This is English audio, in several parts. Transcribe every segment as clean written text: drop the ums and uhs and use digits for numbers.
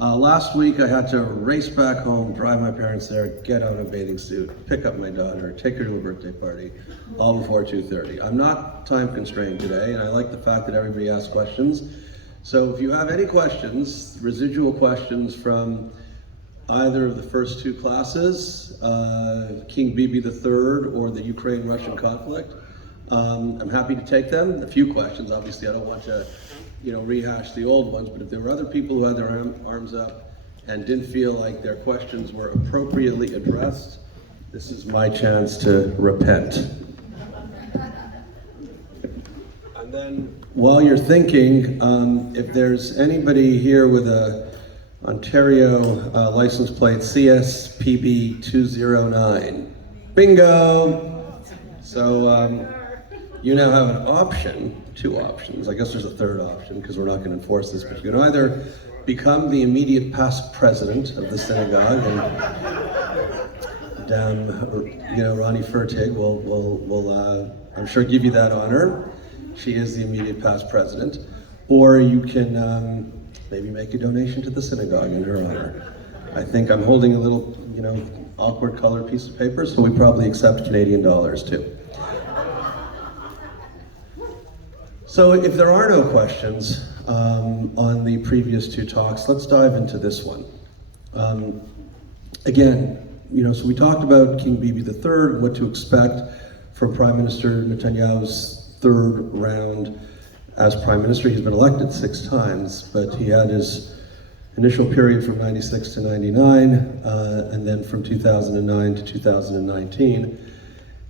Last week I had to race back home, drive my parents there, get out in a bathing suit, pick up my daughter, take her to a birthday party, all before 2:30. I'm not time constrained today, and I like the fact that everybody asks questions. So if you have any questions, residual questions from either of the first two classes, King Bibi III or the Ukraine-Russian conflict, I'm happy to take them. A few questions, obviously I don't want to rehash the old ones, but if there were other people who had their arms up and didn't feel like their questions were appropriately addressed, this is my chance to repent. And then while you're thinking, if there's anybody here with a Ontario license plate CSPB 209, bingo! So you now have an option, two options. I guess there's a third option because we're not going to enforce this, but you can either become the immediate past president of the synagogue, and Ronnie Fertig will I'm sure give you that honor. She is the immediate past president. Or you can maybe make a donation to the synagogue in her honor. I think I'm holding a little, awkward colored piece of paper, so we probably accept Canadian dollars too. So if there are no questions on the previous two talks, let's dive into this one. Again, so we talked about King Bibi III, what to expect from Prime Minister Netanyahu's third round as Prime Minister. He's been elected 6 times, but he had his initial period from 96 to 99, and then from 2009 to 2019.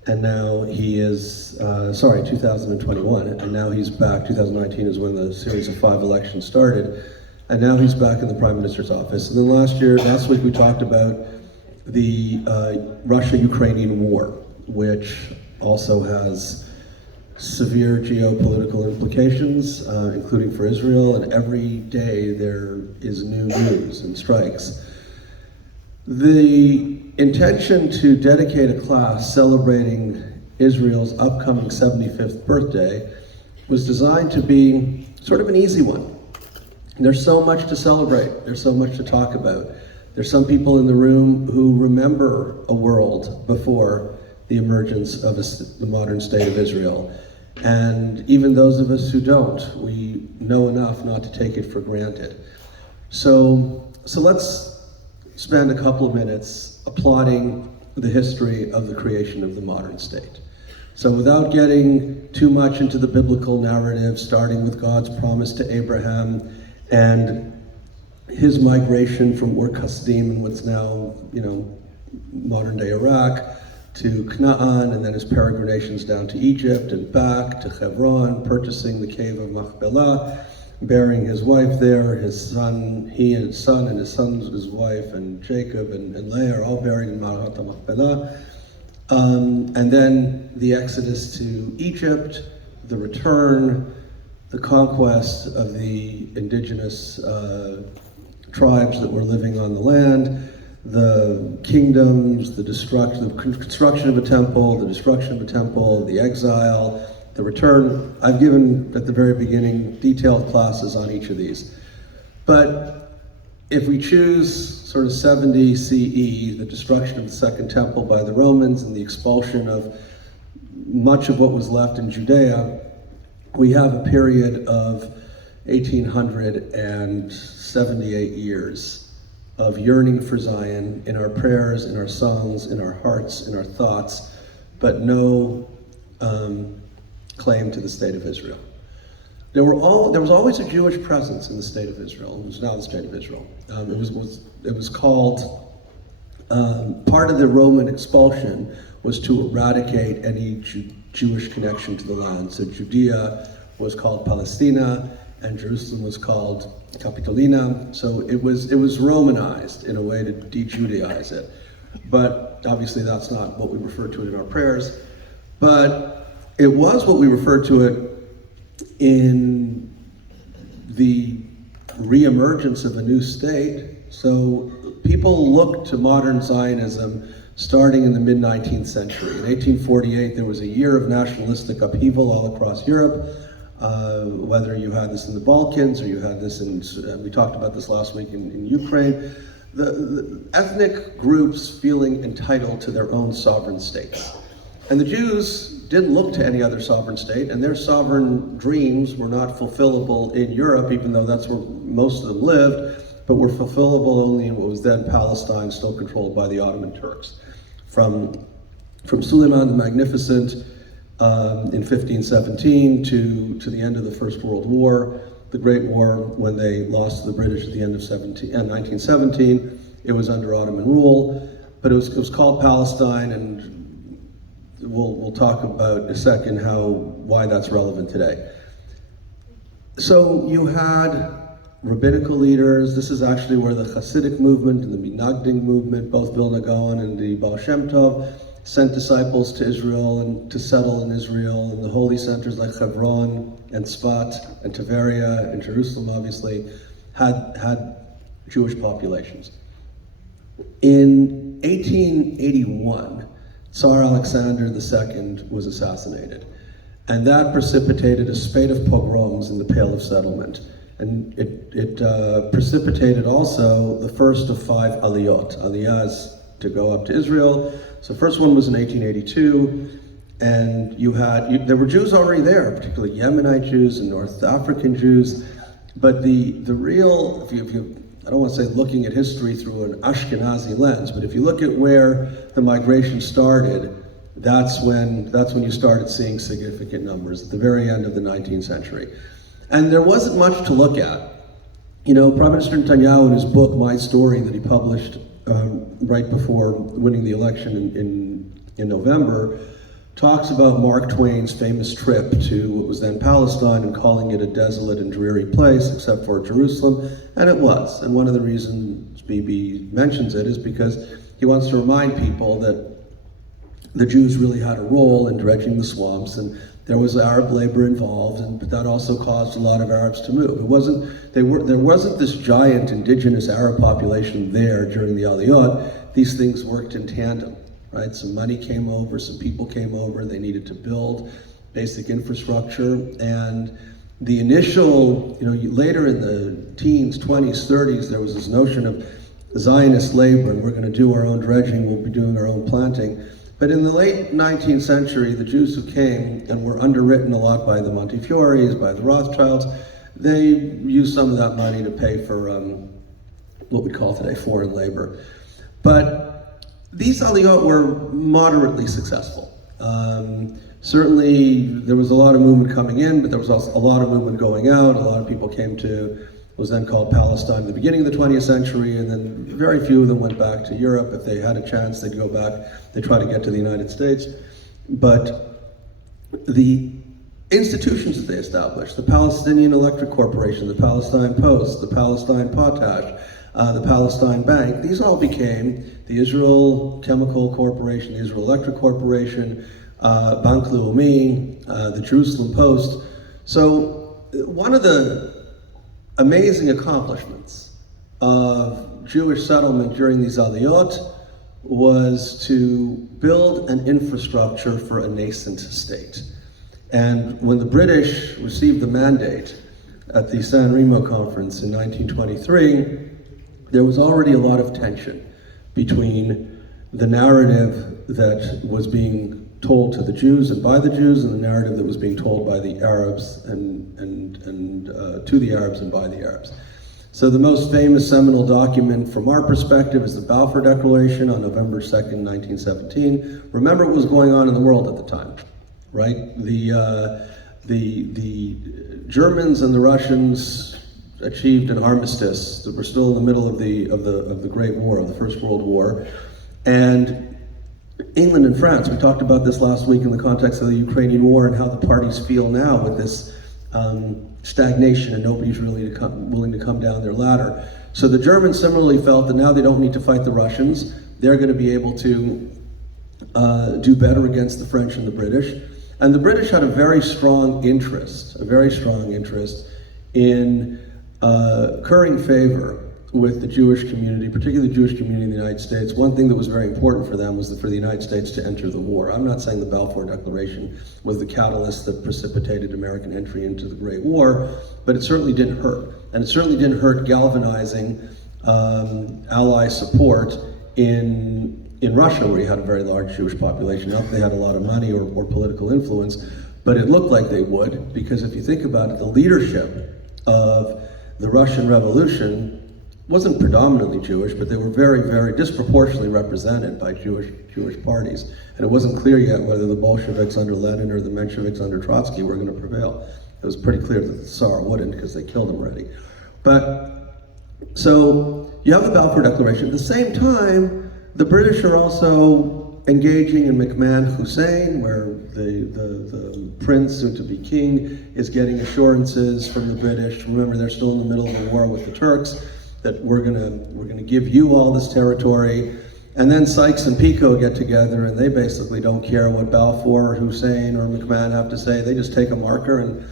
And now he is, 2021, and now he's back. 2019 is when the series of 5 elections started, and now he's back in the Prime Minister's office. And then last week we talked about the Russia-Ukrainian war, which also has severe geopolitical implications, including for Israel, and every day there is new news and strikes. The intention to dedicate a class celebrating Israel's upcoming 75th birthday was designed to be sort of an easy one. There's so much to celebrate, there's so much to talk about. There's some people in the room who remember a world before the emergence of the modern state of Israel. And even those of us who don't, we know enough not to take it for granted. So let's spend a couple of minutes applauding the history of the creation of the modern state. So without getting too much into the biblical narrative, starting with God's promise to Abraham and his migration from Ur Kasdim in what's now, modern day Iraq, to Canaan, and then his peregrinations down to Egypt and back to Hebron, purchasing the cave of Machpelah, burying his wife there, his son, his wife, and Jacob and Leah are all buried in Ma'arat Machpelah. And then the exodus to Egypt, the return, the conquest of the indigenous tribes that were living on the land, the kingdoms, the construction of a temple, the destruction of a temple, the exile, the return. I've given, at the very beginning, detailed classes on each of these. But if we choose sort of 70 CE, the destruction of the Second Temple by the Romans and the expulsion of much of what was left in Judea, we have a period of 1878 years of yearning for Zion in our prayers, in our songs, in our hearts, in our thoughts, but no claim to the state of Israel. There was always a Jewish presence in the state of Israel. It was now the state of Israel. It was called, part of the Roman expulsion was to eradicate any Jewish connection to the land. So Judea was called Palestina, and Jerusalem was called Capitolina. So it was Romanized in a way to de-Judaize it. But obviously that's not what we refer to it in our prayers. But it was what we refer to it in the reemergence of a new state. So people look to modern Zionism starting in the mid-19th century. In 1848, there was a year of nationalistic upheaval all across Europe. whether you had this in the Balkans or you had this in, we talked about this last week in Ukraine, the ethnic groups feeling entitled to their own sovereign states. And the Jews didn't look to any other sovereign state, and their sovereign dreams were not fulfillable in Europe, even though that's where most of them lived, but were fulfillable only in what was then Palestine, still controlled by the Ottoman Turks. From Suleiman the Magnificent in 1517 to the end of the First World War, the Great War, when they lost to the British at the end of 1917, it was under Ottoman rule, but it was called Palestine, and we'll talk about in a second why that's relevant today. So you had rabbinical leaders. This is actually where the Hasidic movement and the Minagdim movement, both Vilna Gaon and the Baal Shem Tov, sent disciples to Israel and to settle in Israel, and the holy centers like Hebron and Tzfat and Tiberia and Jerusalem obviously had Jewish populations. In 1881, Tsar Alexander II was assassinated, and that precipitated a spate of pogroms in the Pale of Settlement. And it precipitated also the first of 5 aliyahs to go up to Israel. So the first one was in 1882, and there were Jews already there, particularly Yemenite Jews and North African Jews, but the real, if you I don't want to say looking at history through an Ashkenazi lens, but if you look at where the migration started, that's when you started seeing significant numbers at the very end of the 19th century. And there wasn't much to look at. You know, Prime Minister Netanyahu, in his book, My Story, that he published right before winning the election in November, talks about Mark Twain's famous trip to what was then Palestine and calling it a desolate and dreary place, except for Jerusalem, and it was. And one of the reasons Bibi mentions it is because he wants to remind people that the Jews really had a role in dredging the swamps, and there was Arab labor involved, but that also caused a lot of Arabs to move. There wasn't this giant indigenous Arab population there during the Aliyot. These things worked in tandem. Right, some money came over, some people came over, they needed to build basic infrastructure, and the initial, later in the teens, 20s, 30s, there was this notion of Zionist labor, and we're going to do our own dredging, we'll be doing our own planting. But in the late 19th century, the Jews who came and were underwritten a lot by the Montefioris, by the Rothschilds, they used some of that money to pay for what we call today foreign labor. But these aliyot were moderately successful. Certainly, there was a lot of movement coming in, but there was also a lot of movement going out. A lot of people came to what was then called Palestine at the beginning of the 20th century, and then very few of them went back to Europe. If they had a chance, they'd go back. They'd try to get to the United States. But the institutions that they established, the Palestinian Electric Corporation, the Palestine Post, the Palestine Potash, the Palestine Bank, these all became the Israel Chemical Corporation, the Israel Electric Corporation, Bank Leumi, the Jerusalem Post. So one of the amazing accomplishments of Jewish settlement during these aliyot was to build an infrastructure for a nascent state. And when the British received the mandate at the San Remo Conference in 1923, there was already a lot of tension between the narrative that was being told to the Jews and by the Jews, and the narrative that was being told by the Arabs and to the Arabs and by the Arabs. So the most famous seminal document from our perspective is the Balfour Declaration on November 2nd, 1917. Remember what was going on in the world at the time, right? The Germans and the Russians achieved an armistice. We're still in the middle of the Great War, of the First World War, and England and France. We talked about this last week in the context of the Ukrainian war and how the parties feel now with this stagnation, and nobody's really willing to come down their ladder. So the Germans similarly felt that now they don't need to fight the Russians. They're going to be able to do better against the French and the British. And the British had a very strong interest in currying favor with the Jewish community, particularly the Jewish community in the United States. One thing that was very important for them was for the United States to enter the war. I'm not saying the Balfour Declaration was the catalyst that precipitated American entry into the Great War, but it certainly didn't hurt. And it certainly didn't hurt galvanizing Ally support in Russia, where you had a very large Jewish population. Not that they had a lot of money or political influence, but it looked like they would, because if you think about it, the leadership of the Russian Revolution wasn't predominantly Jewish, but they were very, very disproportionately represented by Jewish parties. And it wasn't clear yet whether the Bolsheviks under Lenin or the Mensheviks under Trotsky were going to prevail. It was pretty clear that the Tsar wouldn't, because they killed him already. But, so, you have the Balfour Declaration. At the same time, the British are also engaging in McMahon Hussein, where the prince, soon to be king, is getting assurances from the British. Remember, they're still in the middle of a war with the Turks, that we're gonna give you all this territory. And then Sykes and Picot get together, and they basically don't care what Balfour or Hussein or McMahon have to say. They just take a marker and,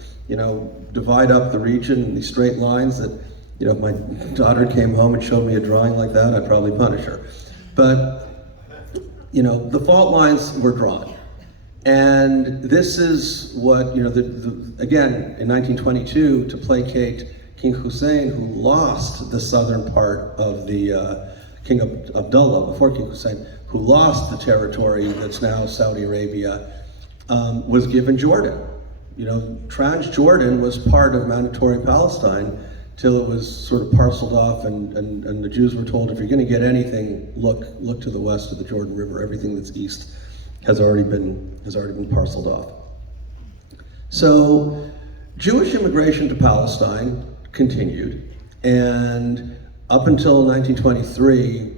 divide up the region in these straight lines that, if my daughter came home and showed me a drawing like that, I'd probably punish her. But, the fault lines were drawn. And this is what, again, in 1922, to placate King Hussein, who lost the southern part of the King Abdullah, before King Hussein, who lost the territory that's now Saudi Arabia, was given Jordan. Transjordan was part of mandatory Palestine till it was sort of parceled off, and the Jews were told, if you're going to get anything, look to the west of the Jordan River. Everything that's east has already been parceled off. So Jewish immigration to Palestine continued, and up until 1923,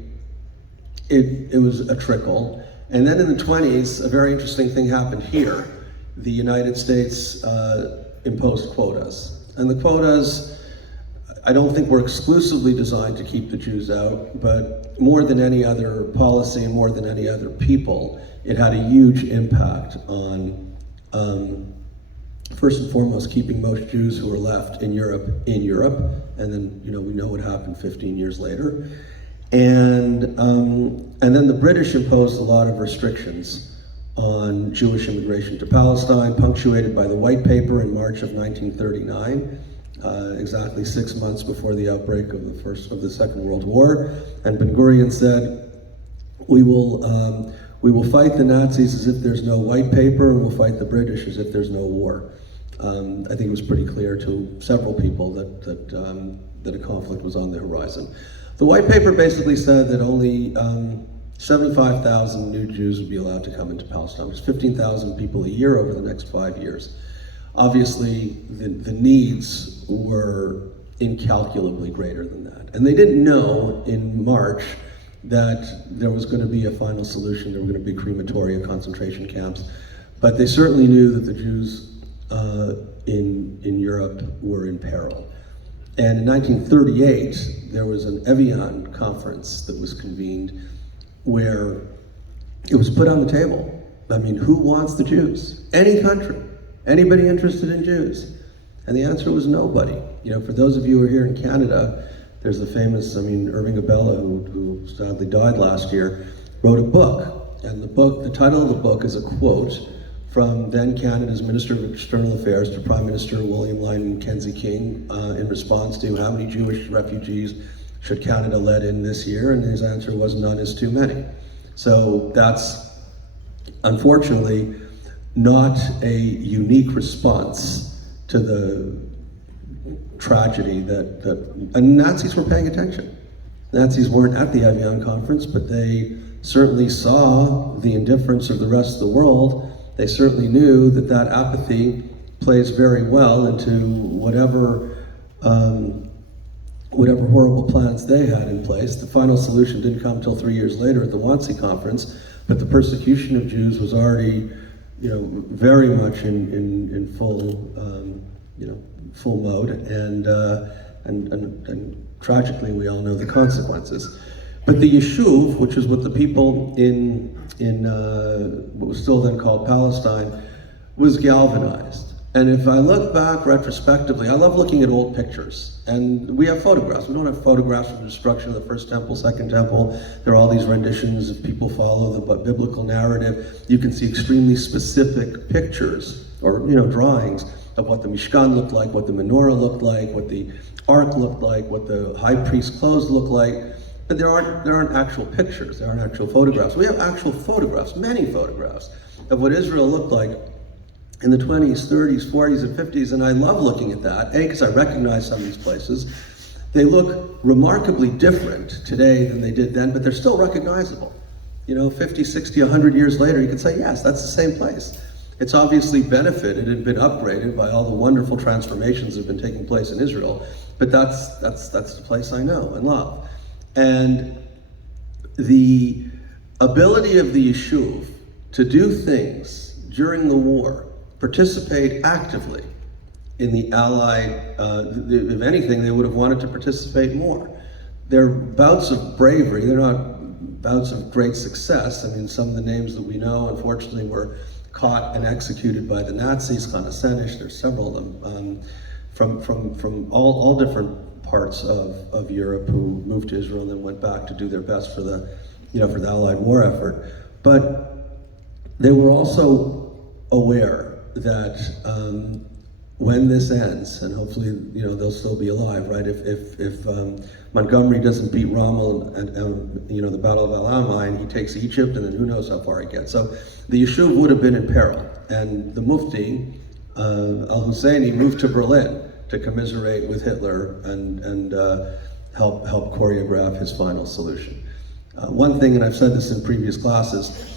it was a trickle. And then in the 20s, a very interesting thing happened here. The United States imposed quotas. And the quotas, I don't think were exclusively designed to keep the Jews out, but more than any other policy and more than any other people, it had a huge impact on first and foremost, keeping most Jews who were left in Europe, and then we know what happened 15 years later, and then the British imposed a lot of restrictions on Jewish immigration to Palestine, punctuated by the White Paper in March of 1939, exactly 6 months before the outbreak of the Second World War, and Ben Gurion said, "We will fight the Nazis as if there's no White Paper, and we'll fight the British as if there's no war." I think it was pretty clear to several people that a conflict was on the horizon. The White Paper basically said that only 75,000 new Jews would be allowed to come into Palestine. It was 15,000 people a year over the next 5 years. Obviously, the needs were incalculably greater than that. And they didn't know in March that there was going to be a final solution. There were going to be crematoria, concentration camps. But they certainly knew that the Jews in Europe were in peril. And in 1938, there was an Evian conference that was convened where it was put on the table. I mean, who wants the Jews? Any country. Anybody interested in Jews? And the answer was nobody. For those of you who are here in Canada, there's the famous, Irving Abella, who sadly died last year, wrote a book. And the title of the book is a quote from then Canada's Minister of External Affairs to Prime Minister William Lyon Mackenzie King in response to how many Jewish refugees should Canada let in this year, and his answer was none is too many. So that's unfortunately not a unique response to the tragedy and Nazis were paying attention. Nazis weren't at the Evian conference, but they certainly saw the indifference of the rest of the world. They certainly knew that apathy plays very well into whatever horrible plans they had in place. The final solution didn't come until 3 years later at the Wannsee Conference, but the persecution of Jews was already, very much in full mode, and tragically we all know the consequences. But the Yishuv, which is what the people in what was still then called Palestine, was galvanized. And if I look back retrospectively, I love looking at old pictures. And we have photographs. We don't have photographs of the destruction of the first temple, second temple. There are all these renditions of people follow the biblical narrative. You can see extremely specific pictures or drawings of what the Mishkan looked like, what the menorah looked like, what the ark looked like, what the high priest's clothes looked like. But there aren't actual pictures. There aren't actual photographs. We have actual photographs, many photographs, of what Israel looked like in the 20s, 30s, 40s, and 50s, and I love looking at that, because I recognize some of these places. They look remarkably different today than they did then, but they're still recognizable. 50, 60, 100 years later, you can say, yes, that's the same place. It's obviously benefited and been upgraded by all the wonderful transformations that have been taking place in Israel, but that's the place I know and love. And the ability of the Yishuv to do things during the war, participate actively in the Allied, if anything, they would have wanted to participate more. They're bouts of bravery, they're not bouts of great success. I mean, some of the names that we know, unfortunately, were caught and executed by the Nazis, Chana Seneš, there's several of them, from all different parts of Europe who moved to Israel and then went back to do their best for the Allied war effort. But they were also aware that when this ends, and hopefully they'll still be alive, right? If Montgomery doesn't beat Rommel and the Battle of El Alamein, he takes Egypt, and then who knows how far he gets. So the Yishuv would have been in peril, and the Mufti al-Husseini moved to Berlin to commiserate with Hitler and help choreograph his final solution. One thing, and I've said this in previous classes,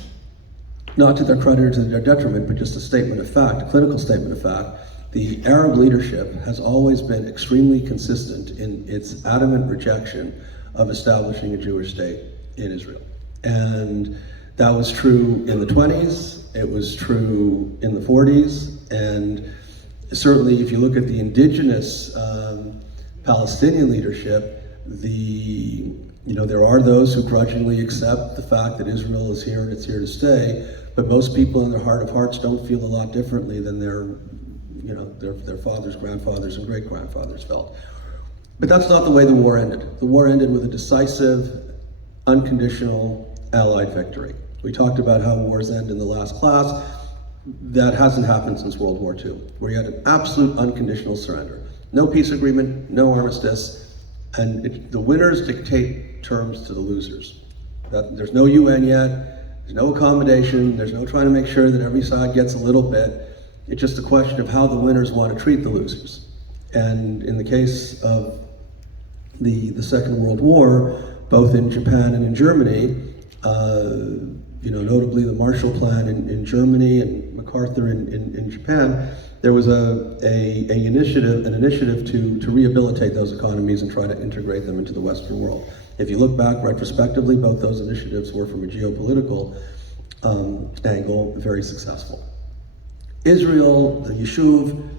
not to their credit or to their detriment, but just a statement of fact, a clinical statement of fact, the Arab leadership has always been extremely consistent in its adamant rejection of establishing a Jewish state in Israel. And that was true in the 20s, it was true in the 40s, and certainly if you look at the indigenous Palestinian leadership, there are those who grudgingly accept the fact that Israel is here and it's here to stay, but most people in their heart of hearts don't feel a lot differently than their fathers, grandfathers, and great-grandfathers felt. But that's not the way the war ended. The war ended with a decisive, unconditional Allied victory. We talked about how wars end in the last class. That hasn't happened since World War II, where you had an absolute unconditional surrender. No peace agreement, no armistice, and the winners dictate terms to the losers. There's no UN yet, there's no accommodation, there's no trying to make sure that every side gets a little bit. It's just a question of how the winners want to treat the losers. And in the case of the Second World War, both in Japan and in Germany, notably the Marshall Plan in Germany and MacArthur in Japan, there was an initiative to rehabilitate those economies and try to integrate them into the Western world. If you look back retrospectively, both those initiatives were, from a geopolitical angle, very successful. Israel, the Yishuv,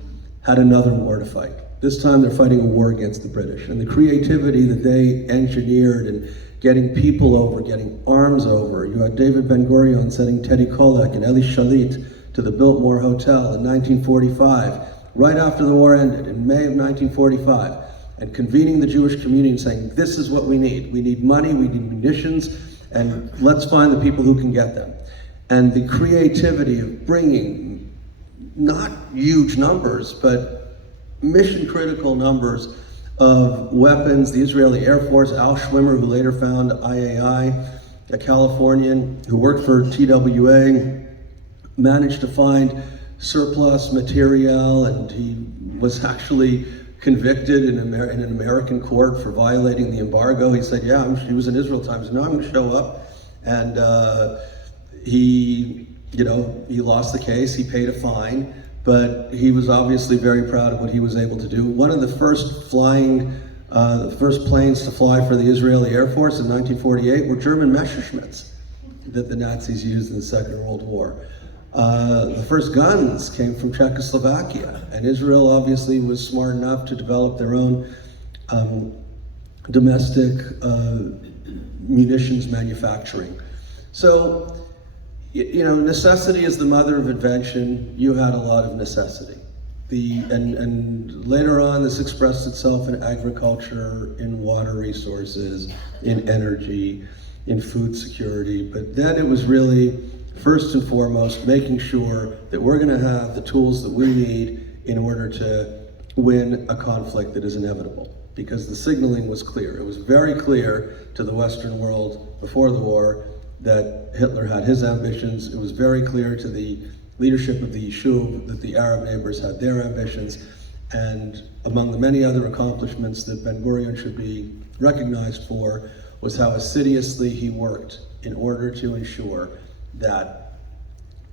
had another war to fight. This time they're fighting a war against the British, and the creativity that they engineered in getting people over, getting arms over. You had David Ben-Gurion sending Teddy Kollek and Eli Shalit to the Biltmore Hotel in 1945, right after the war ended, in May of 1945, and convening the Jewish community and saying, this is what we need. We need money, we need munitions, and let's find the people who can get them. And the creativity of bringing not huge numbers, but mission-critical numbers of weapons. The Israeli Air Force, Al Schwimmer, who later found IAI, a Californian who worked for TWA, managed to find surplus material, and he was actually convicted in an American court for violating the embargo. He said, yeah, he was in Israel at the time. He said, no, I'm going to show up. And he lost the case, he paid a fine, but he was obviously very proud of what he was able to do. One of the first planes to fly for the Israeli Air Force in 1948 were German Messerschmitts that the Nazis used in the Second World War. The first guns came from Czechoslovakia, and Israel obviously was smart enough to develop their own domestic munitions manufacturing. So, necessity is the mother of invention. You had a lot of necessity. And later on, this expressed itself in agriculture, in water resources, in energy, in food security. But then it was really, first and foremost, making sure that we're going to have the tools that we need in order to win a conflict that is inevitable. Because the signaling was clear. It was very clear to the Western world before the war that Hitler had his ambitions. It was very clear to the leadership of the Yishuv that the Arab neighbors had their ambitions. And among the many other accomplishments that Ben-Gurion should be recognized for was how assiduously he worked in order to ensure that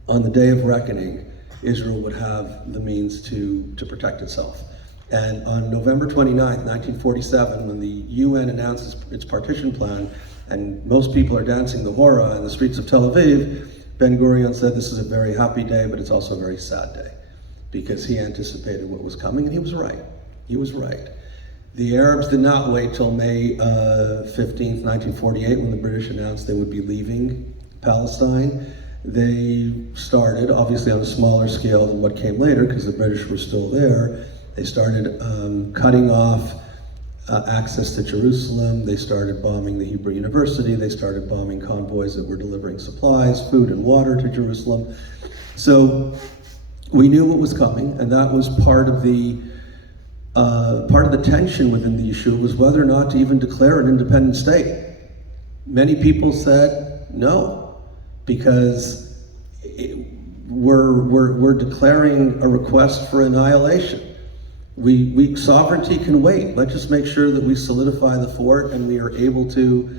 on the day of reckoning, Israel would have the means to protect itself. And on November 29th, 1947, when the UN announces its partition plan, and most people are dancing the hora in the streets of Tel Aviv, Ben-Gurion said this is a very happy day, but it's also a very sad day, because he anticipated what was coming, and he was right. He was right. The Arabs did not wait till May 15th, 1948, when the British announced they would be leaving Palestine. They started, obviously on a smaller scale than what came later, because the British were still there. They started cutting off access to Jerusalem. They started bombing the Hebrew University. They started bombing convoys that were delivering supplies, food and water to Jerusalem. So we knew what was coming, and that was part of the tension within the Yishuv, was whether or not to even declare an independent state. Many people said no, because we're declaring a request for annihilation. Sovereignty can wait. Let's just make sure that we solidify the fort and we are able to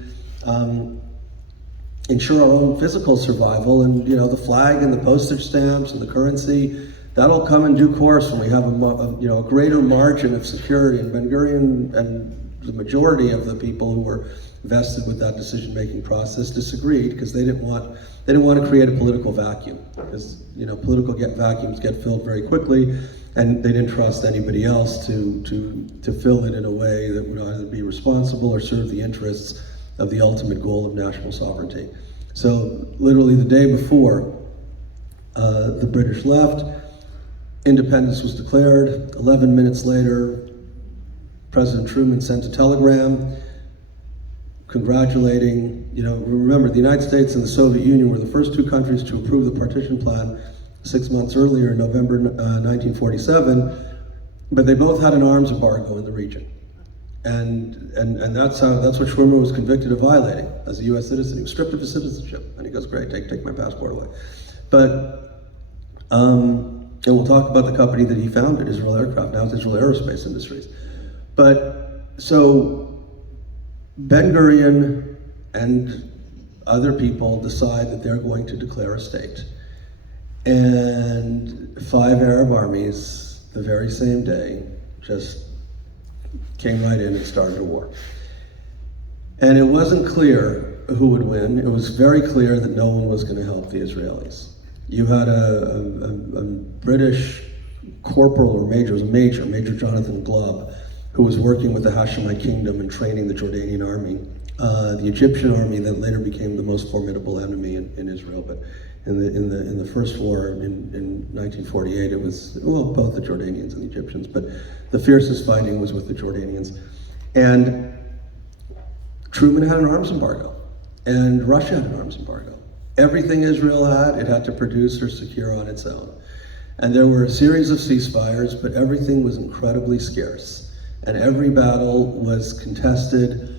ensure our own physical survival. And the flag and the postage stamps and the currency, that'll come in due course when we have a greater margin of security. And Ben-Gurion and the majority of the people who were vested with that decision-making process disagreed, because they didn't want to create a political vacuum, because political vacuums get filled very quickly. And they didn't trust anybody else to fill it in a way that would either be responsible or serve the interests of the ultimate goal of national sovereignty. So literally the day before the British left, independence was declared. 11 minutes later, President Truman sent a telegram congratulating, remember, the United States and the Soviet Union were the first two countries to approve the partition plan 6 months earlier, in November 1947, but they both had an arms embargo in the region. And that's what Schwimmer was convicted of violating as a US citizen. He was stripped of his citizenship, and he goes, great, take my passport away. But, and we'll talk about the company that he founded, Israel Aircraft, now it's Israel Aerospace Industries. But, so, Ben-Gurion and other people decide that they're going to declare a state. And 5 Arab armies, the very same day, just came right in and started a war. And it wasn't clear who would win. It was very clear that no one was going to help the Israelis. You had a British corporal or major, it was Major Jonathan Glob, who was working with the Hashemite kingdom and training the Jordanian army. The Egyptian army that later became the most formidable enemy in Israel, but in the first war in 1948, it was, both the Jordanians and the Egyptians, but the fiercest fighting was with the Jordanians. And Truman had an arms embargo, and Russia had an arms embargo. Everything Israel had, it had to produce or secure on its own. And there were a series of ceasefires, but everything was incredibly scarce. And every battle was contested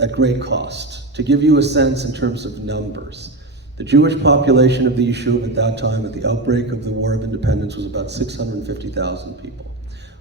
at great cost. To give you a sense in terms of numbers, the Jewish population of the Yishuv at that time, at the outbreak of the War of Independence, was about 650,000 people.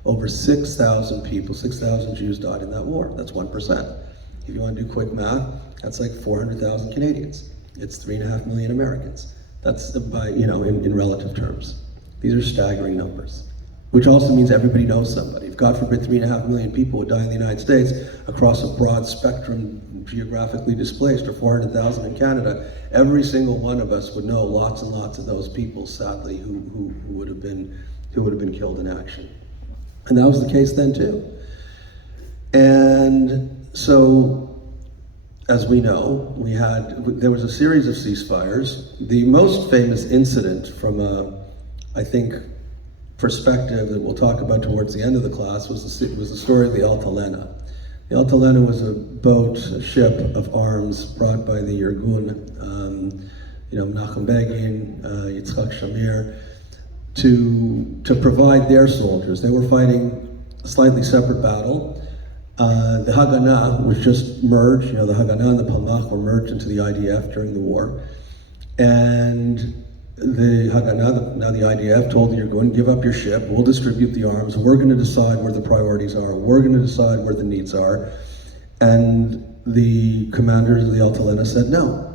Over 6,000 people, 6,000 Jews died in that war. That's 1%. If you want to do quick math, that's like 400,000 Canadians. It's 3.5 million Americans. That's in relative terms. These are staggering numbers, which also means everybody knows somebody. If God forbid 3.5 million people would die in the United States across a broad spectrum, geographically displaced, or 400,000 in Canada, every single one of us would know lots and lots of those people, sadly, who would have been killed in action. And that was the case then too. And so, as we know, there was a series of ceasefires. The most famous incident from I think perspective that we'll talk about towards the end of the class was the story of the Altalena. The Altalena was a boat, a ship of arms brought by the Irgun, Menachem Begin, Yitzhak Shamir, to provide their soldiers. They were fighting a slightly separate battle. The Haganah was just merged, the Haganah and the Palmach were merged into the IDF during the war. And the Haganah, now the IDF, told the Irgun, give up your ship, we'll distribute the arms, we're going to decide where the priorities are, we're going to decide where the needs are. And the commanders of the Altalena said, no.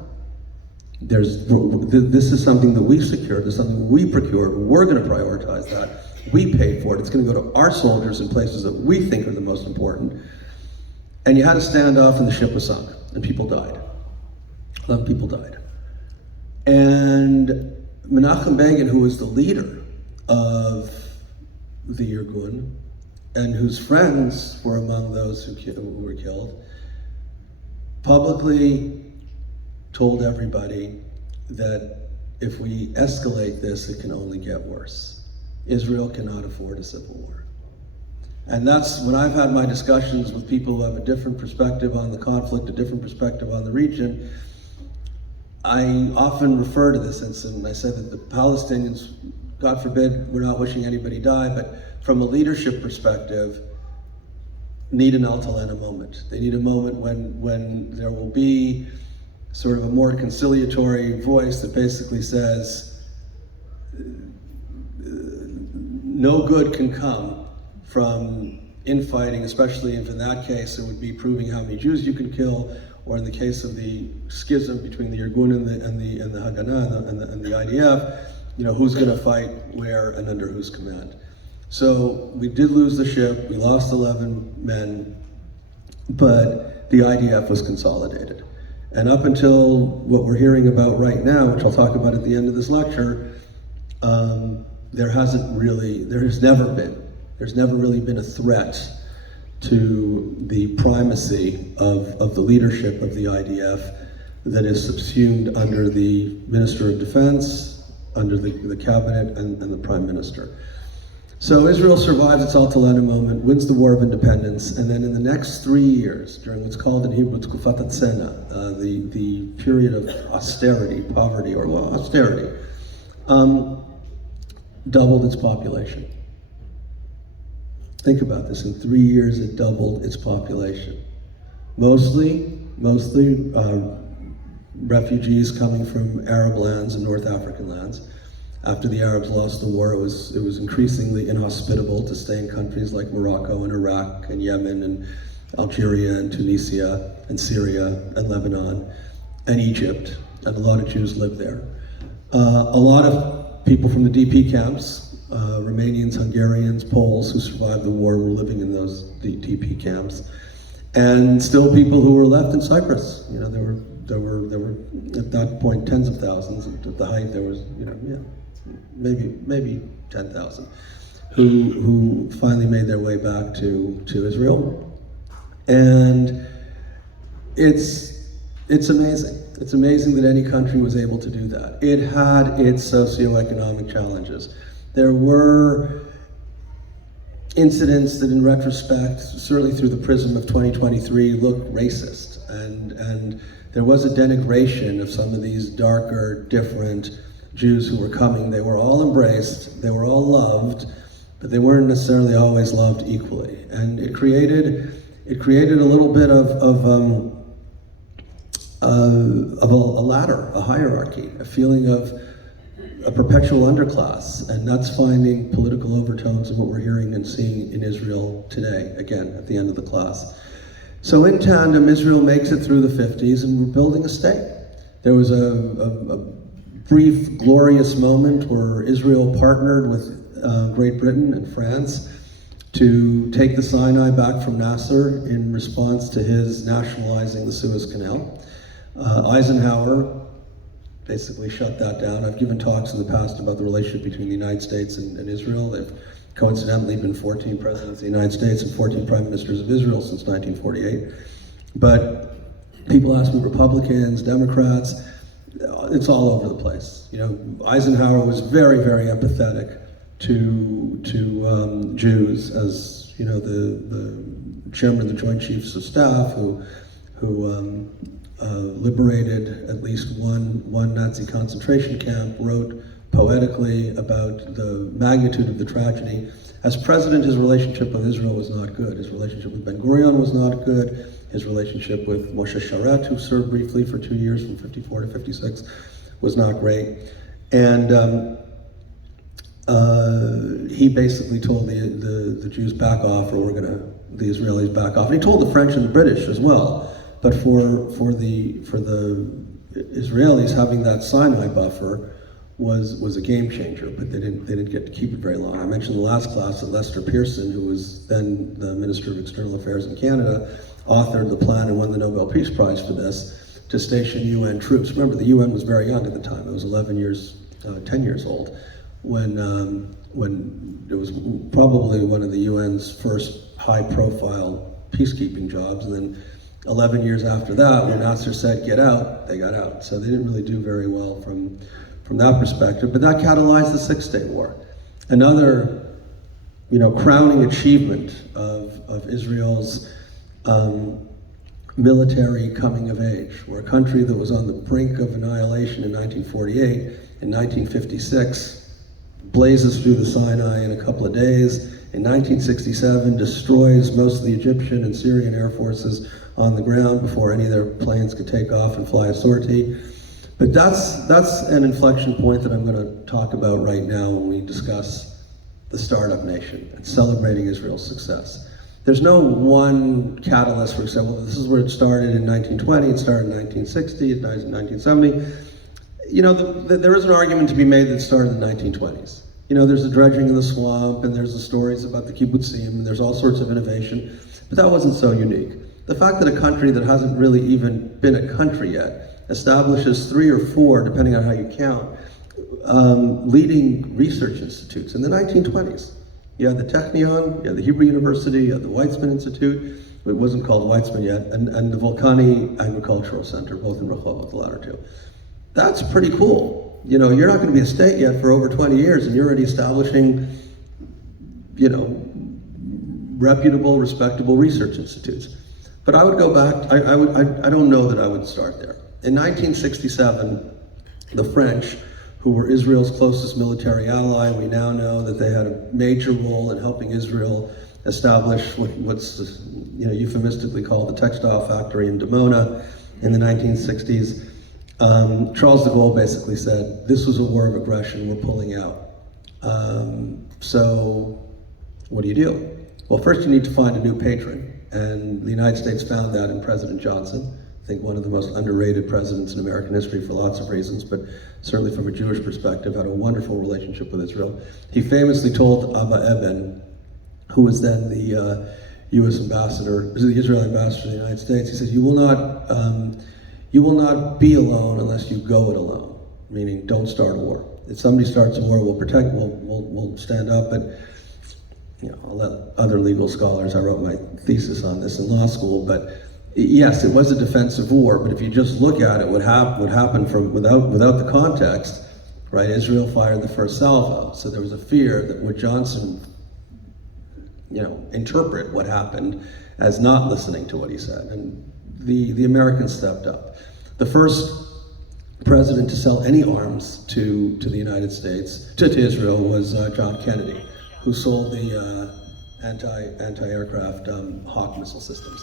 This is something that we secured, this is something we procured, we're going to prioritize that. We paid for it, it's going to go to our soldiers in places that we think are the most important. And you had a standoff and the ship was sunk, and people died. 11 people died. And Menachem Begin, who was the leader of the Irgun, and whose friends were among those who were killed, publicly told everybody that if we escalate this, it can only get worse. Israel cannot afford a civil war. And that's when I've had my discussions with people who have a different perspective on the conflict, a different perspective on the region, I often refer to this incident. I said that the Palestinians, God forbid, we're not wishing anybody die, but from a leadership perspective, need an Altalena moment. They need a moment when there will be sort of a more conciliatory voice that basically says, no good can come from infighting, especially if in that case it would be proving how many Jews you can kill, or in the case of the schism between the Irgun and the Haganah and the IDF, who's going to fight where and under whose command. So we did lose the ship, we lost 11 men, but the IDF was consolidated. And up until what we're hearing about right now, which I'll talk about at the end of this lecture, there's never really been a threat to the primacy of the leadership of the IDF that is subsumed under the Minister of Defense, under the cabinet, and the Prime Minister. So Israel survives its Altalena moment, wins the War of Independence, and then in the next 3 years, during what's called in Hebrew Tkufat Hatzena, the period of austerity, poverty, or austerity, doubled its population. Think about this, in 3 years it doubled its population. Mostly refugees coming from Arab lands and North African lands. After the Arabs lost the war, it was increasingly inhospitable to stay in countries like Morocco and Iraq and Yemen and Algeria and Tunisia and Syria and Lebanon and Egypt, and a lot of Jews lived there. A lot of people from the DP camps, Romanians, Hungarians, Poles who survived the war were living in those DP camps, and still people who were left in Cyprus. There were at that point tens of thousands. At the height, there was maybe 10,000 who finally made their way back to Israel, and it's amazing. It's amazing that any country was able to do that. It had its socioeconomic challenges. There were incidents that in retrospect, certainly through the prism of 2023, look racist. And there was a denigration of some of these darker, different Jews who were coming. They were all embraced, they were all loved, but they weren't necessarily always loved equally. And it created a little bit of a ladder, a hierarchy, a feeling of a perpetual underclass, and that's finding political overtones in what we're hearing and seeing in Israel today, again, at the end of the class. So in tandem, Israel makes it through the 50s, and we're building a state. There was a brief, glorious moment where Israel partnered with Great Britain and France to take the Sinai back from Nasser in response to his nationalizing the Suez Canal. Eisenhower basically shut that down. I've given talks in the past about the relationship between the United States and Israel. They've coincidentally been 14 presidents of the United States and 14 prime ministers of Israel since 1948. But people ask me, Republicans, Democrats, it's all over the place. Eisenhower was very, very empathetic Jews, as you know, the chairman of the Joint Chiefs of Staff, who liberated at least one Nazi concentration camp, wrote poetically about the magnitude of the tragedy. As president, his relationship with Israel was not good. His relationship with Ben Gurion was not good. His relationship with Moshe Sharet, who served briefly for 2 years from 54 to 56, was not great. And he basically told the Jews back off, or the Israelis back off. And he told the French and the British as well. But for the Israelis, having that Sinai buffer was a game changer, but they didn't get to keep it very long. I mentioned in the last class that Lester Pearson, who was then the Minister of External Affairs in Canada, authored the plan and won the Nobel Peace Prize for this, to station UN troops. Remember, the UN was very young at the time. It was 10 years old, when it was probably one of the UN's first high-profile peacekeeping jobs. And then 11 years after that, when Nasser said, get out, they got out. So they didn't really do very well from that perspective, but that catalyzed the Six-Day War. Another, crowning achievement of Israel's military coming of age, where a country that was on the brink of annihilation in 1948, in 1956, blazes through the Sinai in a couple of days. In 1967, destroys most of the Egyptian and Syrian air forces on the ground before any of their planes could take off and fly a sortie. But that's an inflection point that I'm going to talk about right now when we discuss the startup nation and celebrating Israel's success. There's no one catalyst, for example, this is where it started in 1920, it started in 1960, it died in 1970. There is an argument to be made that it started in the 1920s. There's the dredging in the swamp, and there's the stories about the kibbutzim, and there's all sorts of innovation, but that wasn't so unique. The fact that a country that hasn't really even been a country yet establishes 3 or 4, depending on how you count, leading research institutes in the 1920s. You had the Technion, you had the Hebrew University, you had the Weizmann Institute, it wasn't called Weizmann yet, and the Volcani Agricultural Center, both in Rehovot, the latter two. That's pretty cool. You're not going to be a state yet for over 20 years, and you're already establishing, reputable, respectable research institutes. But I would go back, I don't know that I would start there. In 1967, the French, who were Israel's closest military ally, we now know that they had a major role in helping Israel establish what's euphemistically called the textile factory in Dimona in the 1960s. Charles de Gaulle basically said, this was a war of aggression, we're pulling out. So what do? Well, first you need to find a new patron, and the United States found that in President Johnson. I think one of the most underrated presidents in American history for lots of reasons, but certainly from a Jewish perspective, had a wonderful relationship with Israel. He famously told Abba Eban, who was then the U.S. ambassador, the Israeli ambassador to the United States, he said, you will not be alone unless you go it alone, meaning don't start a war. If somebody starts a war, we'll stand up, but I'll let other legal scholars, I wrote my thesis on this in law school, but yes, it was a defensive war, but if you just look at it, what happened without the context, right? Israel fired the first salvo, so there was a fear that would Johnson, interpret what happened as not listening to what he said, and the Americans stepped up. The first president to sell any arms to the United States, to Israel, was John Kennedy, who sold the anti-aircraft Hawk missile systems.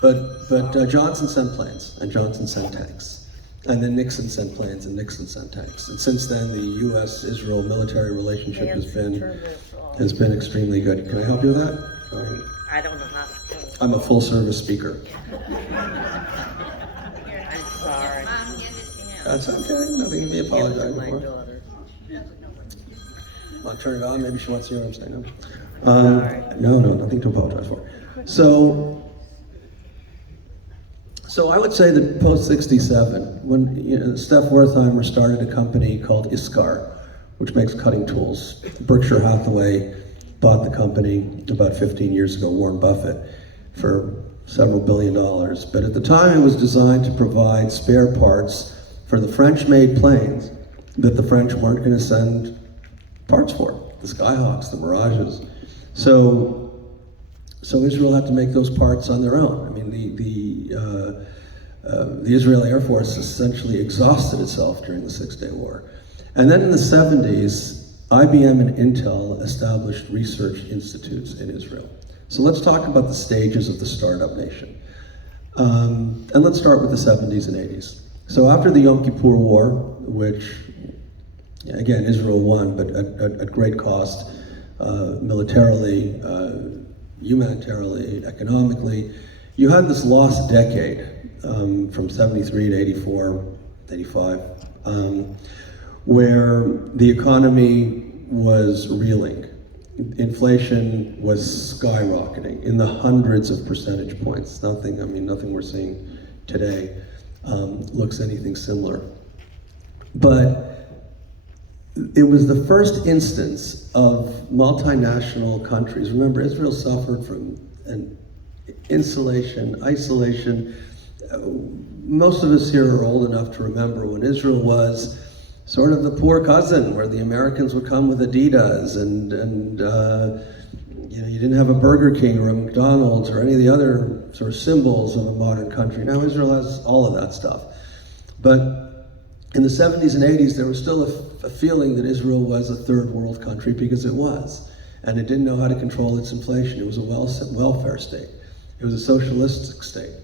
But Johnson sent planes, and Johnson sent tanks. And then Nixon sent planes, and Nixon sent tanks. And since then, the U.S.-Israel military relationship has been extremely good. Can I help you with that? I don't know how to do it. I'm a full-service speaker. I'm sorry. That's okay, nothing to be apologized My for. daughter. Want to turn it on? Maybe she wants to hear what I'm saying. Sorry. No, nothing to apologize for. So I would say that post-67, when Steph Wertheimer started a company called Iskar, which makes cutting tools. Berkshire Hathaway bought the company about 15 years ago, Warren Buffett, for several $1 billion. But at the time, it was designed to provide spare parts for the French-made planes that the French weren't going to send parts for. the Skyhawks, the Mirages. So Israel had to make those parts on their own. I mean, the Israeli Air Force essentially exhausted itself during the Six-Day War. And then in the 70s, IBM and Intel established research institutes in Israel. So let's talk about the stages of the startup nation. And let's start with the 70s and 80s. So after the Yom Kippur War, which, again, Israel won, but at great cost, militarily, humanitarily, economically, you had this lost decade from 73 to 84, 85, where the economy was reeling. Inflation was skyrocketing in the hundreds of percentage points. Nothing we're seeing today looks anything similar. But it was the first instance of multinational countries. Remember, Israel suffered from an isolation. Most of us here are old enough to remember when Israel was sort of the poor cousin, where the Americans would come with Adidas and you didn't have a Burger King or a McDonald's or any of the other sort of symbols of a modern country. Now Israel has all of that stuff. But in the 70s and 80s, there was still a feeling that Israel was a third world country, because it was. And it didn't know how to control its inflation. It was a welfare state. It was a socialistic state.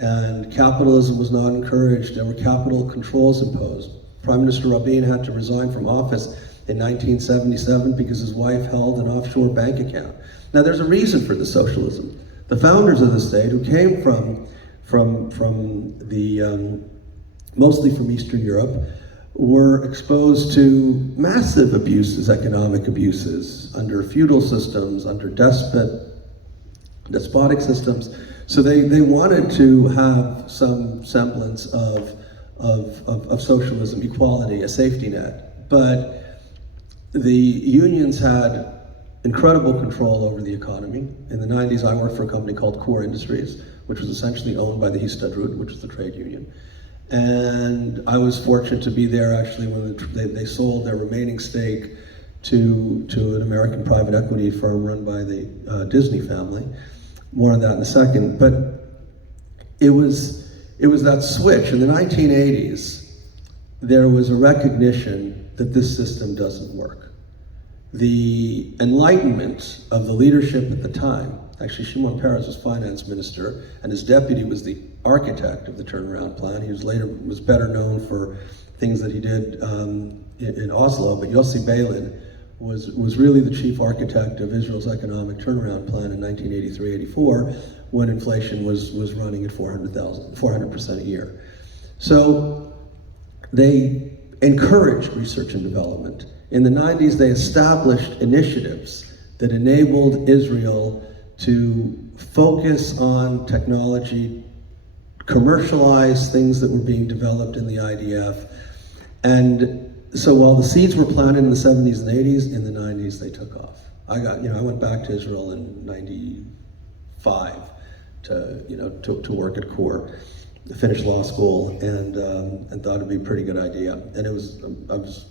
And capitalism was not encouraged. There were capital controls imposed. Prime Minister Rabin had to resign from office in 1977 because his wife held an offshore bank account. Now, there's a reason for the socialism. The founders of the state, who came mostly from Eastern Europe, were exposed to massive abuses, economic abuses, under feudal systems, under despotic systems. So they wanted to have some semblance of socialism, equality, a safety net. But the unions had incredible control over the economy. In the 90s, I worked for a company called Core Industries, which was essentially owned by the Histadrut, which was the trade union. And I was fortunate to be there actually when they sold their remaining stake to an American private equity firm run by the Disney family. More on that in a second. But it was that switch. In the 1980s, there was a recognition that this system doesn't work. The enlightenment of the leadership at the time, actually Shimon Peres was finance minister, and his deputy was the architect of the turnaround plan. He was better known for things that he did in Oslo, but Yossi Beilin was really the chief architect of Israel's economic turnaround plan in 1983-84, when inflation was running at 400% a year. So they encouraged research and development. In the 90s, they established initiatives that enabled Israel to focus on technology, commercialize things that were being developed in the IDF. And so while the seeds were planted in the 70s and 80s, in the 90s they took off. I went back to Israel in 95 to work at Core, finished law school, and thought it'd be a pretty good idea. And I was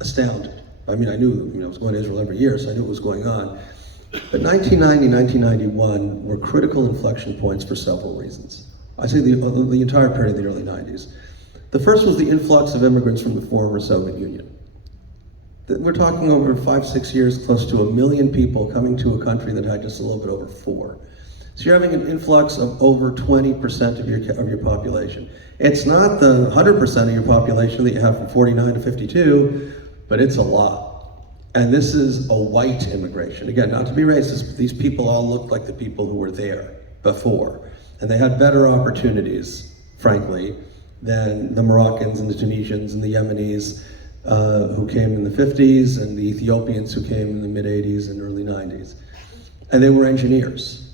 astounded. I mean, I knew, I was going to Israel every year, so I knew what was going on. But 1990, 1991 were critical inflection points for several reasons. I say the entire period of the early 90s. The first was the influx of immigrants from the former Soviet Union. We're talking over 5-6 years, close to 1 million people coming to a country that had just a little bit over 4. So you're having an influx of over 20% of your population. It's not the 100% of your population that you have from 49 to 52, but it's a lot. And this is a white immigration. Again, not to be racist, but these people all looked like the people who were there before. And they had better opportunities, frankly, than the Moroccans and the Tunisians and the Yemenis who came in the 50s, and the Ethiopians who came in the mid-80s and early 90s. And they were engineers.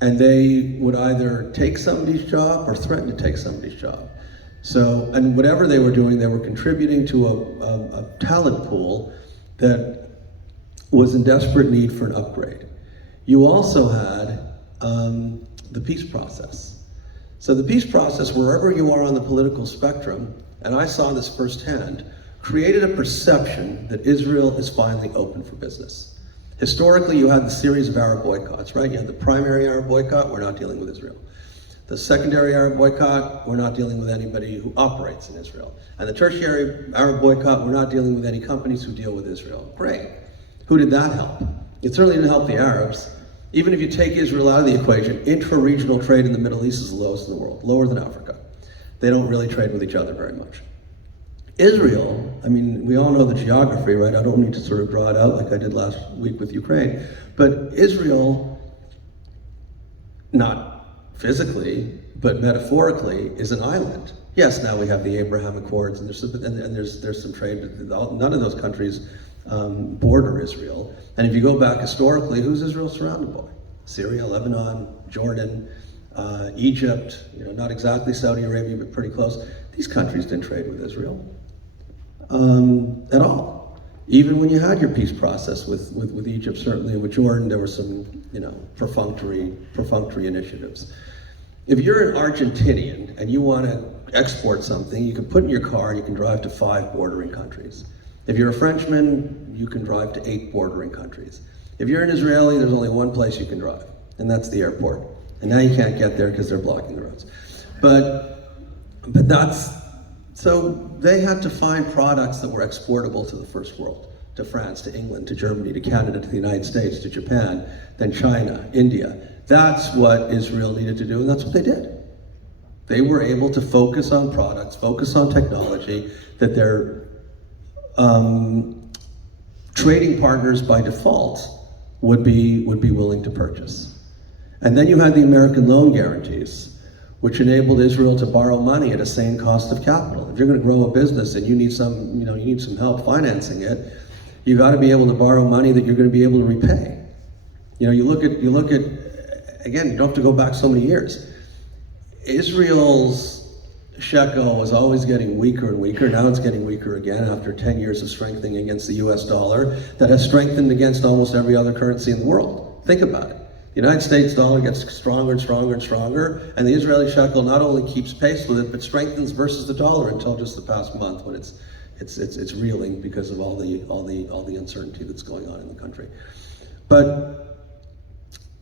And they would either take somebody's job or threaten to take somebody's job. So, and whatever they were doing, they were contributing to a talent pool that was in desperate need for an upgrade. You also had the peace process. So the peace process, wherever you are on the political spectrum, and I saw this firsthand, created a perception that Israel is finally open for business. Historically, you had the series of Arab boycotts, right? You had the primary Arab boycott, we're not dealing with Israel. The secondary Arab boycott, we're not dealing with anybody who operates in Israel. And the tertiary Arab boycott, we're not dealing with any companies who deal with Israel. Great. Who did that help? It certainly didn't help the Arabs. Even if you take Israel out of the equation, intra-regional trade in the Middle East is the lowest in the world, lower than Africa. They don't really trade with each other very much. Israel, I mean, we all know the geography, right? I don't need to sort of draw it out like I did last week with Ukraine. But Israel, not physically, but metaphorically, is an island. Yes, now we have the Abraham Accords, and there's some trade, but none of those countries border Israel. And if you go back historically, who's Israel surrounded by? Syria, Lebanon, Jordan, Egypt, not exactly Saudi Arabia, but pretty close. These countries didn't trade with Israel at all. Even when you had your peace process with Egypt, certainly with Jordan, there were some, perfunctory initiatives. If you're an Argentinian and you want to export something, you can put in your car and you can drive to 5 bordering countries. If you're a Frenchman, you can drive to 8 bordering countries. If you're an Israeli, there's only one place you can drive, and that's the airport. And now you can't get there because they're blocking the roads. But so they had to find products that were exportable to the first world, to France, to England, to Germany, to Canada, to the United States, to Japan, then China, India. That's what Israel needed to do, and that's what they did. They were able to focus on products, focus on technology that their trading partners by default would be willing to purchase. And then you had the American loan guarantees, which enabled Israel to borrow money at a sane cost of capital. If you're going to grow a business and you need some help financing it, you got to be able to borrow money that you're going to be able to repay. You look at again, you don't have to go back so many years. Israel's shekel was always getting weaker and weaker. Now it's getting weaker again after 10 years of strengthening against the US dollar that has strengthened against almost every other currency in the world. Think about it. The United States dollar gets stronger and stronger and stronger, and the Israeli shekel not only keeps pace with it, but strengthens versus the dollar until just the past month when it's reeling because of all the uncertainty that's going on in the country. But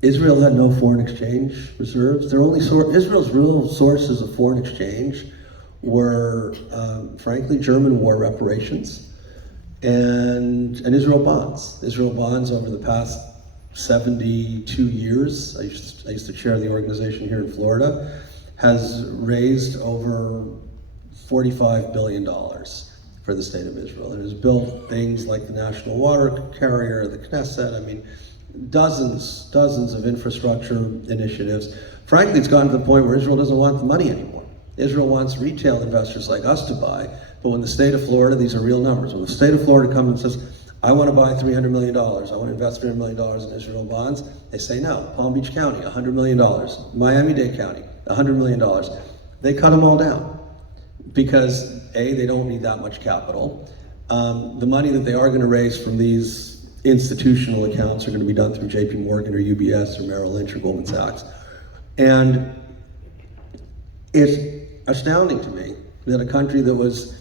Israel had no foreign exchange reserves. Israel's real sources of foreign exchange were, frankly, German war reparations and Israel bonds. Israel bonds over the past 72 years, I used to chair the organization here in Florida, has raised over $45 billion for the state of Israel. It has built things like the National Water Carrier, the Knesset, dozens of infrastructure initiatives. Frankly, it's gotten to the point where Israel doesn't want the money anymore. Israel wants retail investors like us to buy, but when the state of Florida, these are real numbers, when the state of Florida comes and says, I want to buy $300 million, I want to invest $300 million in Israel bonds, they say no. Palm Beach County, $100 million. Miami-Dade County, $100 million. They cut them all down because A, they don't need that much capital. The money that they are going to raise from these institutional accounts are going to be done through JP Morgan or UBS or Merrill Lynch or Goldman Sachs. And it's astounding to me that a country that was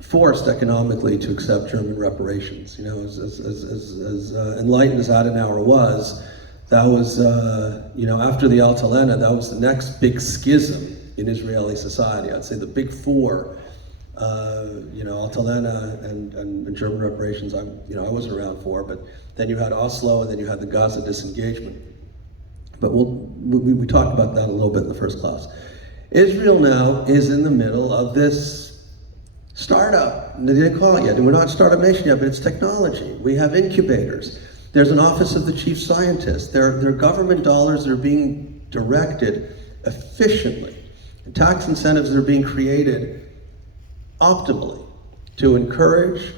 forced economically to accept German reparations, as enlightened as Adenauer was, that was, after the Altalena, that was the next big schism in Israeli society. I'd say the big four, Altalena and German reparations, I wasn't around for, but then you had Oslo and then you had the Gaza disengagement. But we talked about that a little bit in the first class. Israel now is in the middle of this startup. They didn't call it yet, and we're not a startup nation yet, but it's technology. We have incubators. There's an office of the chief scientist. There are government dollars that are being directed efficiently. Tax incentives that are being created optimally to encourage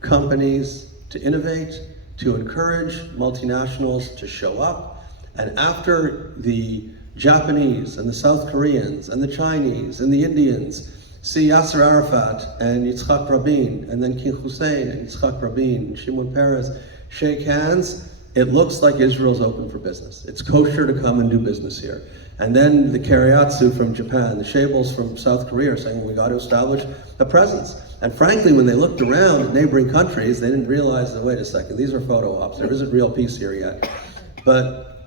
companies to innovate, to encourage multinationals to show up. And after the Japanese and the South Koreans and the Chinese and the Indians see Yasser Arafat and Yitzhak Rabin, and then King Hussein and Yitzhak Rabin and Shimon Peres shake hands, it looks like Israel's open for business. It's kosher to come and do business here. And then the Kariatsu from Japan, the Shables from South Korea are saying, we got to establish a presence. And frankly, when they looked around at neighboring countries, they didn't realize that, wait a second, these are photo ops, there isn't real peace here yet. But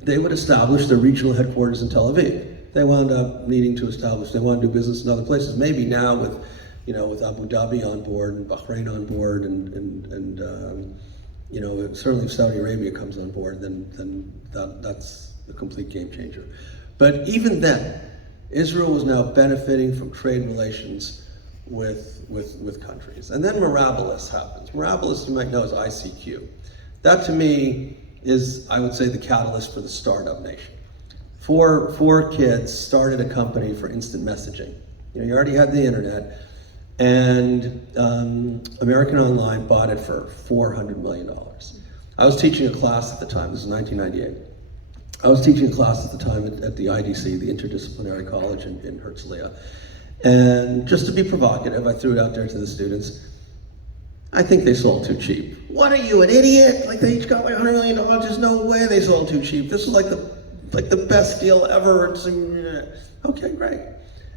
they would establish their regional headquarters in Tel Aviv. They wound up needing to establish, they want to do business in other places, maybe now with, with Abu Dhabi on board and Bahrain on board and certainly if Saudi Arabia comes on board, then that's a complete game changer. But even then, Israel was now benefiting from trade relations with countries. And then Mirabilis happens. Mirabilis, you might know, is ICQ. That to me is, I would say, the catalyst for the startup nation. Four kids started a company for instant messaging. You already had the internet, and American Online bought it for $400 million. I was teaching a class at the time, this is 1998. I was teaching a class at the time at the IDC, the Interdisciplinary College in Herzliya. And just to be provocative, I threw it out there to the students. I think they sold too cheap. What are you, an idiot? Like they each got like $100 million? There's no way they sold too cheap. This is like the best deal ever. Okay, great.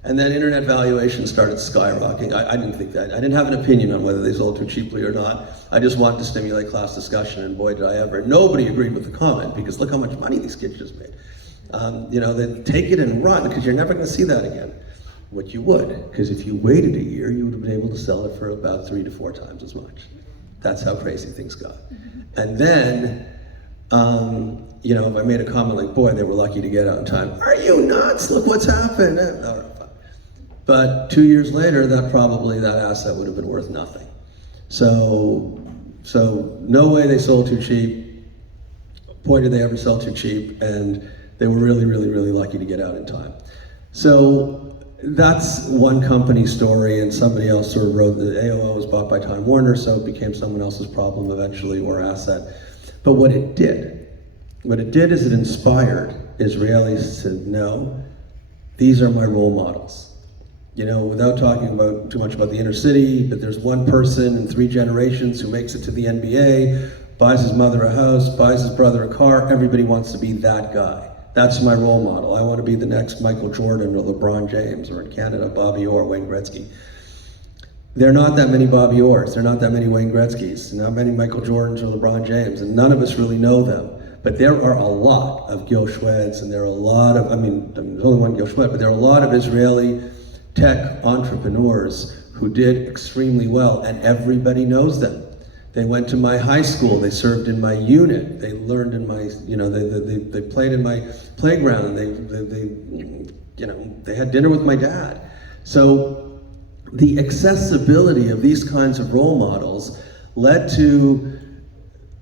And then internet valuations started skyrocketing. I didn't think that. I didn't have an opinion on whether they sold too cheaply or not. I just wanted to stimulate class discussion, and boy did I ever. Nobody agreed with the comment, because look how much money these kids just made. They take it and run, because you're never gonna see that again. What you would, because if you waited a year, you would have been able to sell it for about 3 to 4 times as much. That's how crazy things got. And then, if I made a comment like, boy, they were lucky to get out in time. Are you nuts? Look what's happened. No. But 2 years later, that asset would have been worth nothing. So no way they sold too cheap. Boy, did they ever sell too cheap, and they were really, really, really lucky to get out in time. So that's one company story, and somebody else sort of wrote that AOL was bought by Time Warner, so it became someone else's problem eventually, or asset. But what it did is it inspired Israelis to know, these are my role models. Without talking too much about the inner city, but there's one person in 3 generations who makes it to the NBA, buys his mother a house, buys his brother a car. Everybody wants to be that guy. That's my role model. I want to be the next Michael Jordan or LeBron James, or in Canada, Bobby Orr, Wayne Gretzky. There are not that many Bobby Orrs, there are not that many Wayne Gretzkys, not many Michael Jordans or LeBron James, and none of us really know them. But there are a lot of Gil Shweds, and there are a lot of, there's only one Gil Shwed, but there are a lot of Israeli tech entrepreneurs who did extremely well, and everybody knows them. They went to my high school, they served in my unit, they learned in my, they played in my playground, they had dinner with my dad. So the accessibility of these kinds of role models led to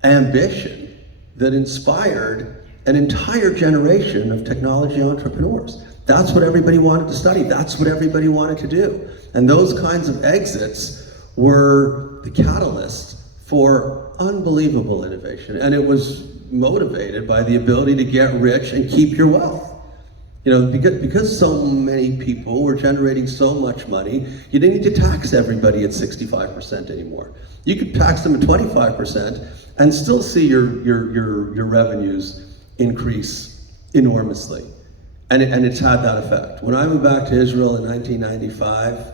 ambition that inspired an entire generation of technology entrepreneurs. That's what everybody wanted to study. That's what everybody wanted to do. And those kinds of exits were the catalyst for unbelievable innovation. And it was motivated by the ability to get rich and keep your wealth. Because so many people were generating so much money, you didn't need to tax everybody at 65% anymore. You could tax them at 25% and still see your revenues increase enormously. And it's had that effect. When I moved back to Israel in 1995,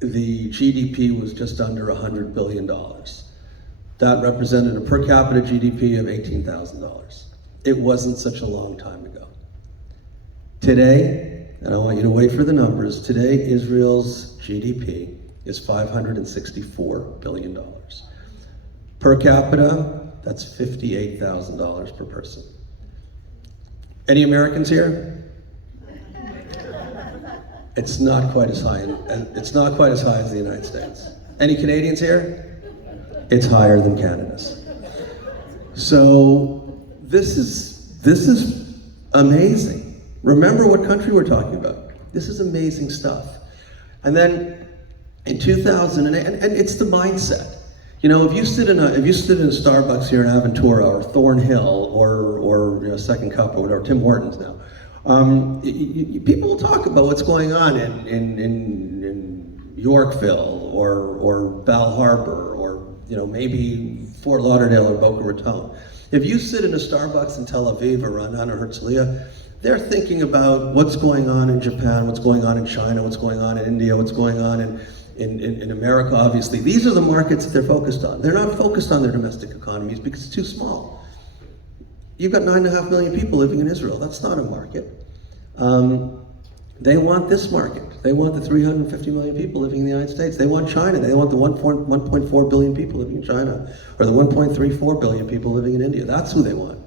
the GDP was just under $100 billion. That represented a per capita GDP of $18,000. It wasn't such a long time ago. Today, and I want you to wait for the numbers, today Israel's GDP is $564 billion. Per capita, that's $58,000 per person. Any Americans here? It's not quite as high, it's not quite as high as the United States. Any Canadians here? It's higher than Canada's. So this is amazing. Remember what country we're talking about. This is amazing stuff. And then in 2008, and it's the mindset. If you sit in a Starbucks here in Aventura or Thornhill or Second Cup or whatever, Tim Hortons now, people will talk about what's going on in Yorkville or Bal Harbor or maybe Fort Lauderdale or Boca Raton. If you sit in a Starbucks in Tel Aviv or Ra'anana or Herzliya, they're thinking about what's going on in Japan, what's going on in China, what's going on in India, what's going on in America, obviously. These are the markets that they're focused on. They're not focused on their domestic economies because it's too small. You've got 9.5 million people living in Israel. That's not a market. They want this market. They want the 350 million people living in the United States. They want China. They want the 1.4 billion people living in China, or the 1.34 billion people living in India. That's who they want.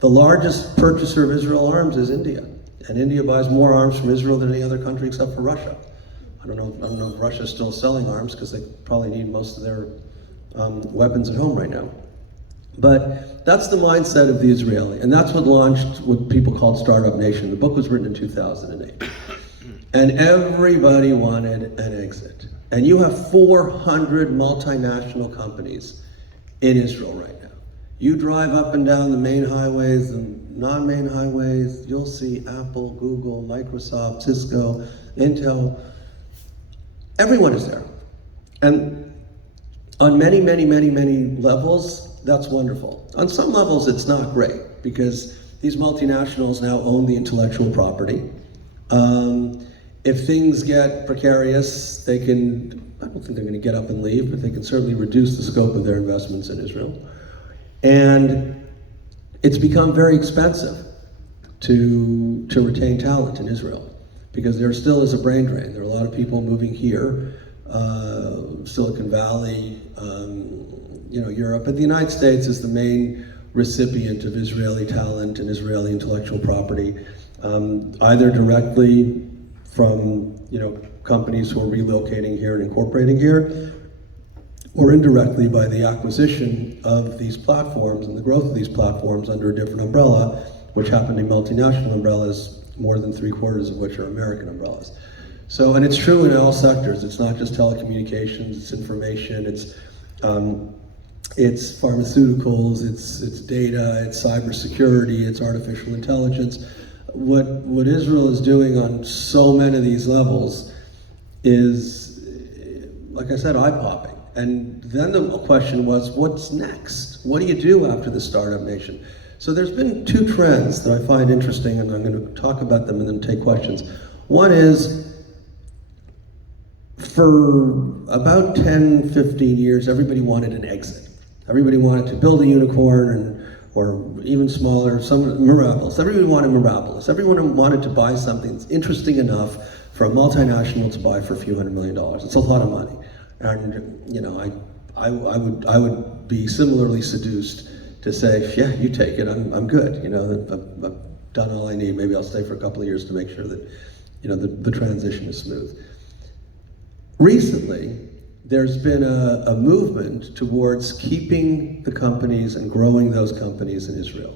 The largest purchaser of Israel arms is India. And India buys more arms from Israel than any other country except for Russia. I don't know if Russia's still selling arms because they probably need most of their weapons at home right now. But that's the mindset of the Israeli, and that's what launched what people called Startup Nation. The book was written in 2008. And everybody wanted an exit. And you have 400 multinational companies in Israel right now. You drive up and down the main highways and non-main highways, you'll see Apple, Google, Microsoft, Cisco, Intel. Everyone is there. And on many, many, many, many levels, that's wonderful. On some levels, it's not great because these multinationals now own the intellectual property. If things get precarious, they can, I don't think they're going to get up and leave, but they can certainly reduce the scope of their investments in Israel. And it's become very expensive to retain talent in Israel because there still is a brain drain. There are a lot of people moving here, Silicon Valley, Europe, but the United States is the main recipient of Israeli talent and Israeli intellectual property, either directly from companies who are relocating here and incorporating here, or indirectly by the acquisition of these platforms and the growth of these platforms under a different umbrella, which happen to be multinational umbrellas, more than 3/4 of which are American umbrellas. So, and it's true in all sectors. It's not just telecommunications, it's information, it's pharmaceuticals, it's data, it's cybersecurity, it's artificial intelligence. What Israel is doing on so many of these levels is, like I said, eye-popping. And then the question was, what's next? What do you do after the Startup Nation? So there's been two trends that I find interesting, and I'm going to talk about them and then take questions. One is, for about 10, 15 years, everybody wanted an exit. Everybody wanted to build a unicorn, or even smaller, some Mirabilis. Everyone wanted Mirabilis. Everyone wanted to buy something that's interesting enough for a multinational to buy for a few $100 million. It's a lot of money. And I would be similarly seduced to say, yeah, you take it, I'm good. I've done all I need. Maybe I'll stay for a couple of years to make sure that the transition is smooth. Recently, there's been a movement towards keeping the companies and growing those companies in Israel.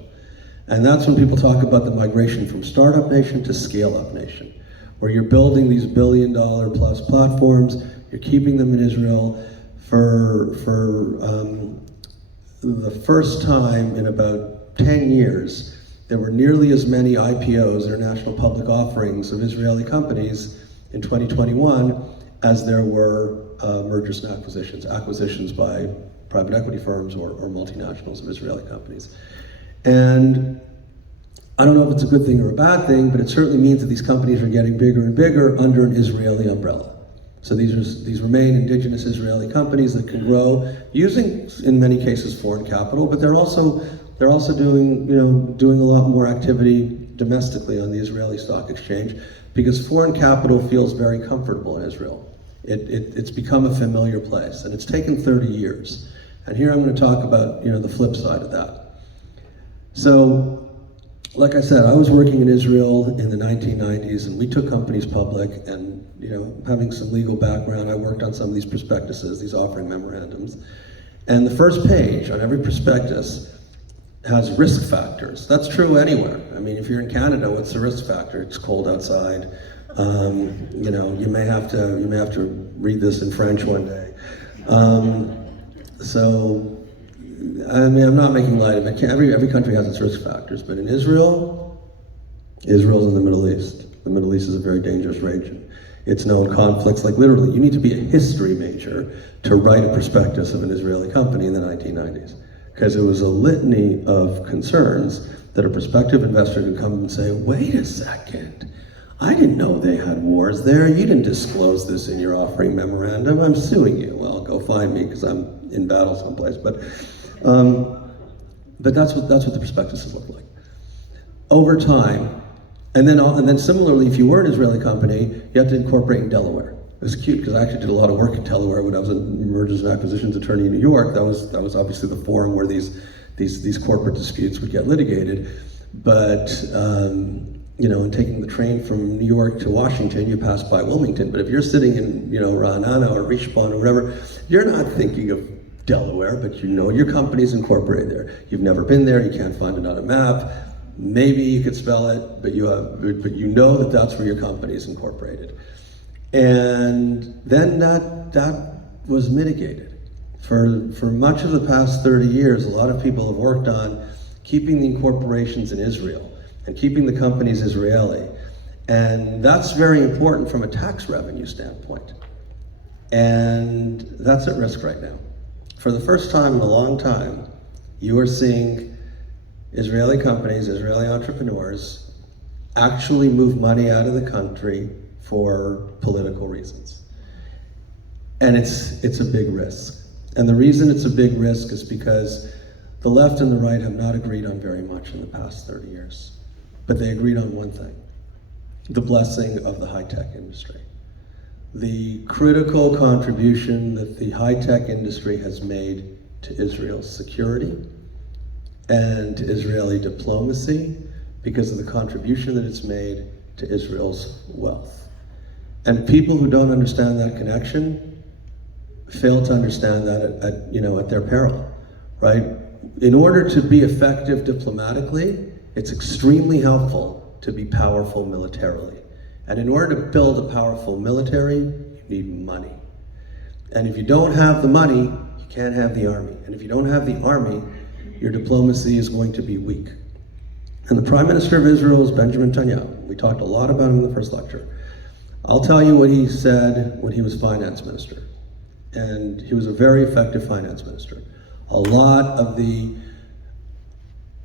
And that's when people talk about the migration from startup nation to scale-up nation, where you're building these billion-dollar-plus platforms, you're keeping them in Israel for the first time in about 10 years. There were nearly as many IPOs, international public offerings, of Israeli companies in 2021 as there were mergers and acquisitions by private equity firms or multinationals of Israeli companies. And I don't know if it's a good thing or a bad thing, but it certainly means that these companies are getting bigger and bigger under an Israeli umbrella. So these remain indigenous Israeli companies that can grow using, in many cases, foreign capital, but they're also doing a lot more activity domestically on the Israeli stock exchange because foreign capital feels very comfortable in Israel. It's become a familiar place, and it's taken 30 years. And here I'm going to talk about the flip side of that. So, like I said, I was working in Israel in the 1990s, and we took companies public, and having some legal background, I worked on some of these prospectuses, these offering memorandums. And the first page on every prospectus has risk factors. That's true anywhere. I mean, if you're in Canada, what's the risk factor? It's cold outside. You may have to read this in French one day. So, I mean, I'm not making light of it. Every country has its risk factors, but in Israel's in the Middle East. The Middle East is a very dangerous region. It's known conflicts, like literally, you need to be a history major to write a prospectus of an Israeli company in the 1990s, because it was a litany of concerns that a prospective investor could come and say, wait a second, I didn't know they had wars there. You didn't disclose this in your offering memorandum. I'm suing you. Well, go find me because I'm in battle someplace. But that's what the prospectuses look like. Over time, and then similarly, if you were an Israeli company, you have to incorporate in Delaware. It was cute because I actually did a lot of work in Delaware when I was a mergers and acquisitions attorney in New York. That was obviously the forum where these corporate disputes would get litigated. But in taking the train from New York to Washington, you pass by Wilmington. But if you're sitting in Ra'anana or Richmond or whatever, you're not thinking of Delaware, but your company's incorporated there. You've never been there. You can't find it on a map. Maybe you could spell it, but you know that that's where your company is incorporated. And then that was mitigated. For much of the past 30 years, a lot of people have worked on keeping the incorporations in Israel and keeping the companies Israeli. And that's very important from a tax revenue standpoint. And that's at risk right now. For the first time in a long time, you are seeing Israeli companies, Israeli entrepreneurs, actually move money out of the country for political reasons. And it's a big risk. And the reason it's a big risk is because the left and the right have not agreed on very much in the past 30 years. But they agreed on one thing: the blessing of the high-tech industry. The critical contribution that the high-tech industry has made to Israel's security and to Israeli diplomacy because of the contribution that it's made to Israel's wealth. And people who don't understand that connection fail to understand that at their peril, right? In order to be effective diplomatically, it's extremely helpful to be powerful militarily. And in order to build a powerful military, you need money. And if you don't have the money, you can't have the army. And if you don't have the army, your diplomacy is going to be weak. And the Prime Minister of Israel is Benjamin Netanyahu. We talked a lot about him in the first lecture. I'll tell you what he said when he was finance minister. And he was a very effective finance minister. A lot of the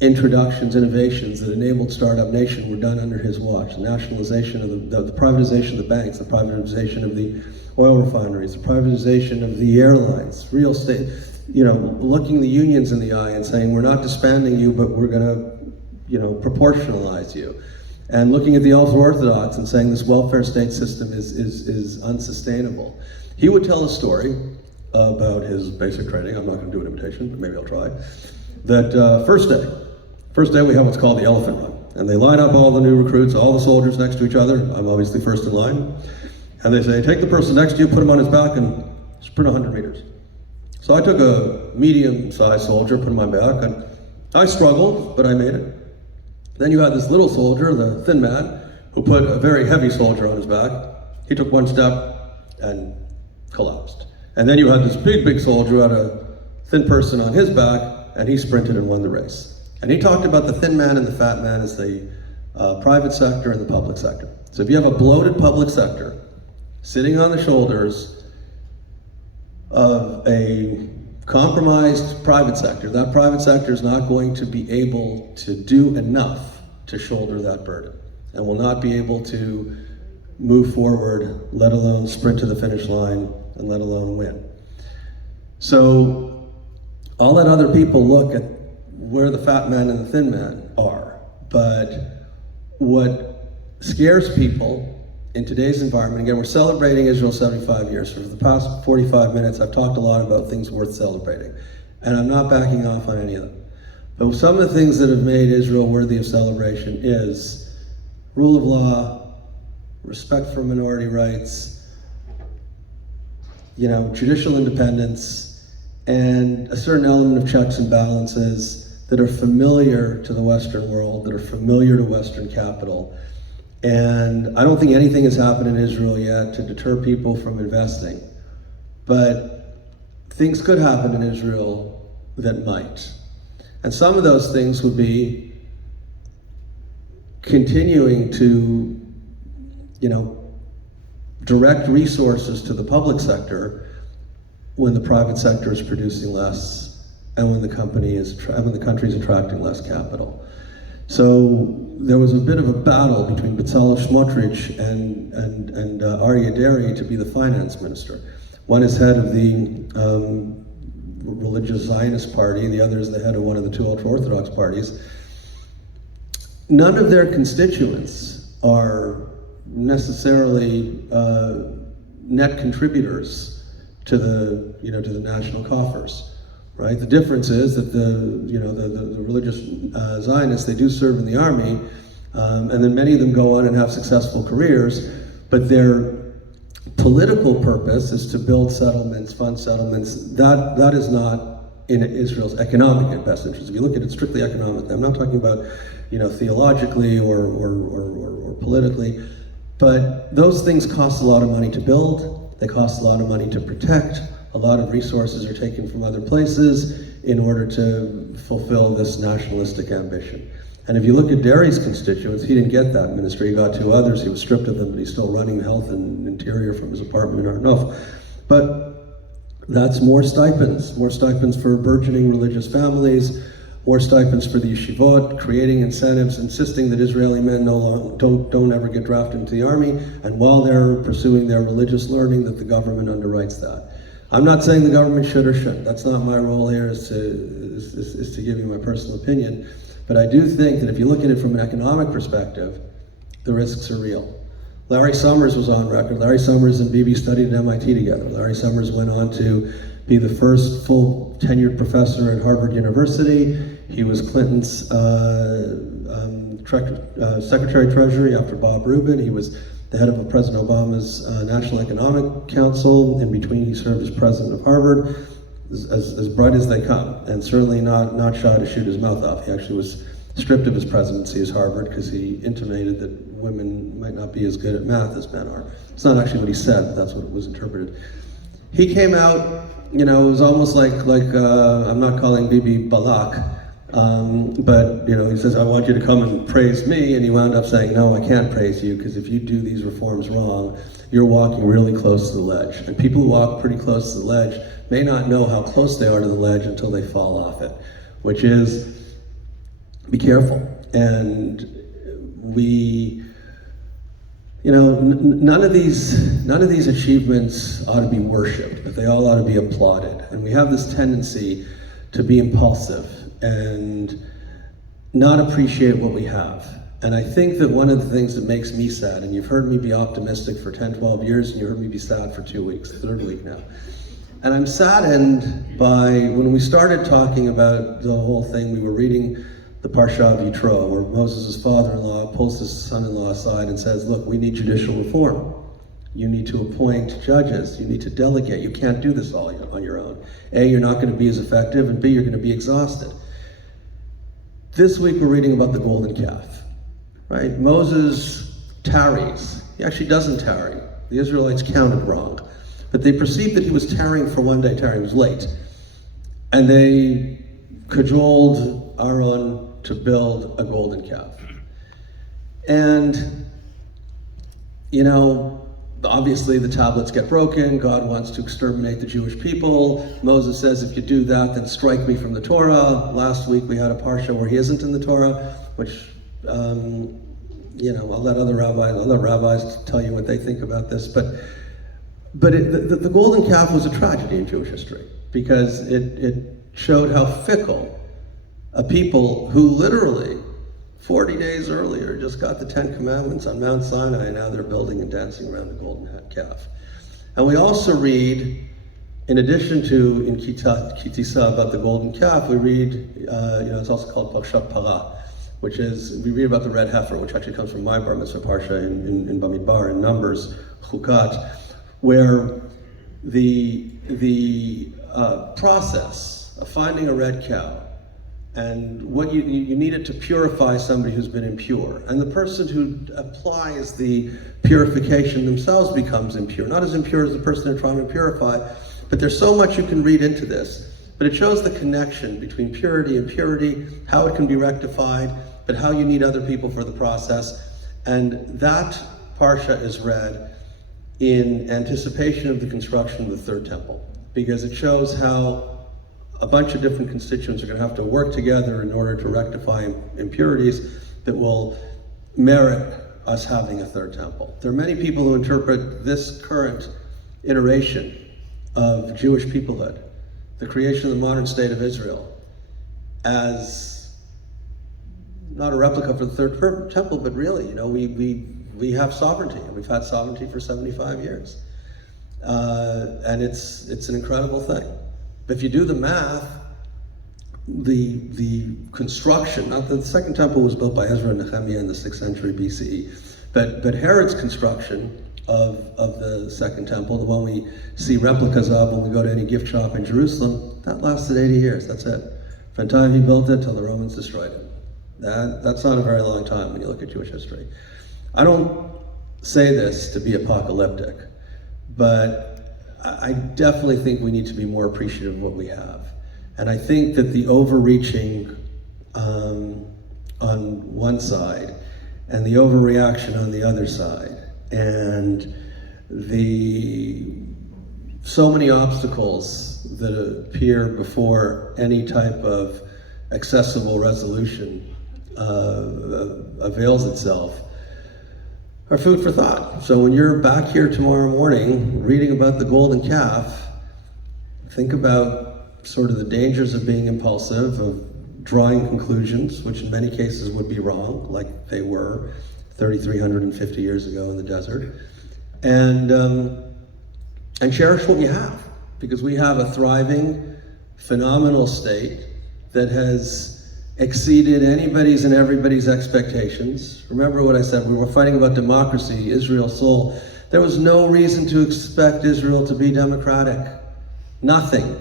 introductions, innovations that enabled Startup Nation were done under his watch. The nationalization of the privatization of the banks, the privatization of the oil refineries, the privatization of the airlines, real estate, looking the unions in the eye and saying, we're not disbanding you, but we're gonna, proportionalize you. And looking at the ultra-Orthodox and saying this welfare state system is unsustainable. He would tell a story about his basic training. I'm not gonna do an imitation, but maybe I'll try. That first day we have what's called the elephant run. And they line up all the new recruits, all the soldiers next to each other. I'm obviously first in line. And they say, take the person next to you, put him on his back and sprint 100 meters. So I took a medium-sized soldier, put him on my back, and I struggled, but I made it. Then you had this little soldier, the thin man, who put a very heavy soldier on his back. He took one step and collapsed. And then you had this big soldier who had a thin person on his back, and he sprinted and won the race. And he talked about the thin man and the fat man as the private sector and the public sector. So if you have a bloated public sector sitting on the shoulders of a compromised private sector, that private sector is not going to be able to do enough to shoulder that burden and will not be able to move forward, let alone sprint to the finish line and let alone win. So I'll let other people look at where the fat man and the thin man are, but what scares people in today's environment, again, we're celebrating Israel's 75 years. For the past 45 minutes, I've talked a lot about things worth celebrating, and I'm not backing off on any of them. But some of the things that have made Israel worthy of celebration is rule of law, respect for minority rights, judicial independence, and a certain element of checks and balances that are familiar to the Western world, that are familiar to Western capital. And I don't think anything has happened in Israel yet to deter people from investing. But things could happen in Israel that might. And some of those things would be continuing to, direct resources to the public sector when the private sector is producing less and when the country is attracting less capital. So there was a bit of a battle between Bezalel Smotrich and Aryeh Deri to be the finance minister. One is head of the religious Zionist party, the other is the head of one of the two ultra-Orthodox parties. None of their constituents are necessarily net contributors to the national coffers, right? The difference is that the religious Zionists, they do serve in the army, and then many of them go on and have successful careers, but their political purpose is to build settlements, fund settlements. That is not in Israel's economic best interest. If you look at it strictly economically, I'm not talking about theologically or politically, but those things cost a lot of money to build. They cost a lot of money to protect. A lot of resources are taken from other places in order to fulfill this nationalistic ambition. And if you look at Deri's constituents, he didn't get that ministry. He got two others. He was stripped of them, but he's still running health and interior from his apartment in Har Nof. But that's more stipends for burgeoning religious families, more stipends for the yeshivot, creating incentives, insisting that Israeli men don't ever get drafted into the army, and while they're pursuing their religious learning, that the government underwrites that. I'm not saying the government should or shouldn't. That's not my role here, is to give you my personal opinion. But I do think that if you look at it from an economic perspective, the risks are real. Larry Summers was on record. Larry Summers and Bibi studied at MIT together. Larry Summers went on to be the first full tenured professor at Harvard University. He was Clinton's Secretary of Treasury after Bob Rubin. He was the head of President Obama's National Economic Council. In between, he served as president of Harvard. As bright as they come, and certainly not shy to shoot his mouth off. He actually was stripped of his presidency as Harvard because he intimated that women might not be as good at math as men are. It's not actually what he said, but that's what it was interpreted. He came out, it was almost like I'm not calling Bibi Balak, but he says, I want you to come and praise me, and he wound up saying, no, I can't praise you, because if you do these reforms wrong, you're walking really close to the ledge. And people who walk pretty close to the ledge may not know how close they are to the ledge until they fall off it, which is, be careful. And none of these achievements ought to be worshipped, but they all ought to be applauded. And we have this tendency to be impulsive and not appreciate what we have. And I think that one of the things that makes me sad, and you've heard me be optimistic for 10, 12 years, and you heard me be sad for 2 weeks, third week now. And I'm saddened by, when we started talking about the whole thing, we were reading the Parsha of Yitro, where Moses' father-in-law pulls his son-in-law aside and says, look, we need judicial reform. You need to appoint judges. You need to delegate. You can't do this all on your own. A, you're not going to be as effective, and B, you're going to be exhausted. This week we're reading about the golden calf, right? Moses tarries. He actually doesn't tarry. The Israelites counted wrong. But they perceived that he was tarrying for one day. Tarrying was late. And they cajoled Aaron to build a golden calf. And, obviously the tablets get broken. God wants to exterminate the Jewish people. Moses says, if you do that, then strike me from the Torah. Last week we had a parsha where he isn't in the Torah, which, I'll let other rabbis tell you what they think about this. But the golden calf was a tragedy in Jewish history, because it showed how fickle a people who literally 40 days earlier just got the 10 Commandments on Mount Sinai, and now they're building and dancing around the golden calf. And we also read, in addition to in Kitisa about the golden calf, we read, it's also called Parshat Parah, which is, we read about the red heifer, which actually comes from my Bar Mitzvah Parsha in Bamidbar, in Numbers, Chukat, where the process of finding a red cow, and what you need it to purify somebody who's been impure. And the person who applies the purification themselves becomes impure. Not as impure as the person they're trying to purify, but there's so much you can read into this. But it shows the connection between purity and purity, how it can be rectified, but how you need other people for the process. And that parsha is read in anticipation of the construction of the third temple, because it shows how a bunch of different constituents are going to have to work together in order to rectify impurities that will merit us having a third temple. There are many people who interpret this current iteration of Jewish peoplehood, the creation of the modern state of Israel, as not a replica for the third temple, but really, we have sovereignty, and we've had sovereignty for 75 years. And it's an incredible thing. If you do the math, the construction, not the second temple was built by Ezra and Nehemiah in the 6th century BCE, but Herod's construction of the second temple, the one we see replicas of when we go to any gift shop in Jerusalem, that lasted 80 years, that's it. From the time he built it till the Romans destroyed it. That's not a very long time when you look at Jewish history. I don't say this to be apocalyptic, but I definitely think we need to be more appreciative of what we have. And I think that the overreaching on one side and the overreaction on the other side, and so many obstacles that appear before any type of accessible resolution avails itself, are food for thought. So when you're back here tomorrow morning reading about the golden calf, think about sort of the dangers of being impulsive, of drawing conclusions, which in many cases would be wrong, like they were 3,350 years ago in the desert, and cherish what we have, because we have a thriving, phenomenal state that has exceeded anybody's and everybody's expectations. Remember what I said, we were fighting about democracy, Israel's soul. There was no reason to expect Israel to be democratic. Nothing.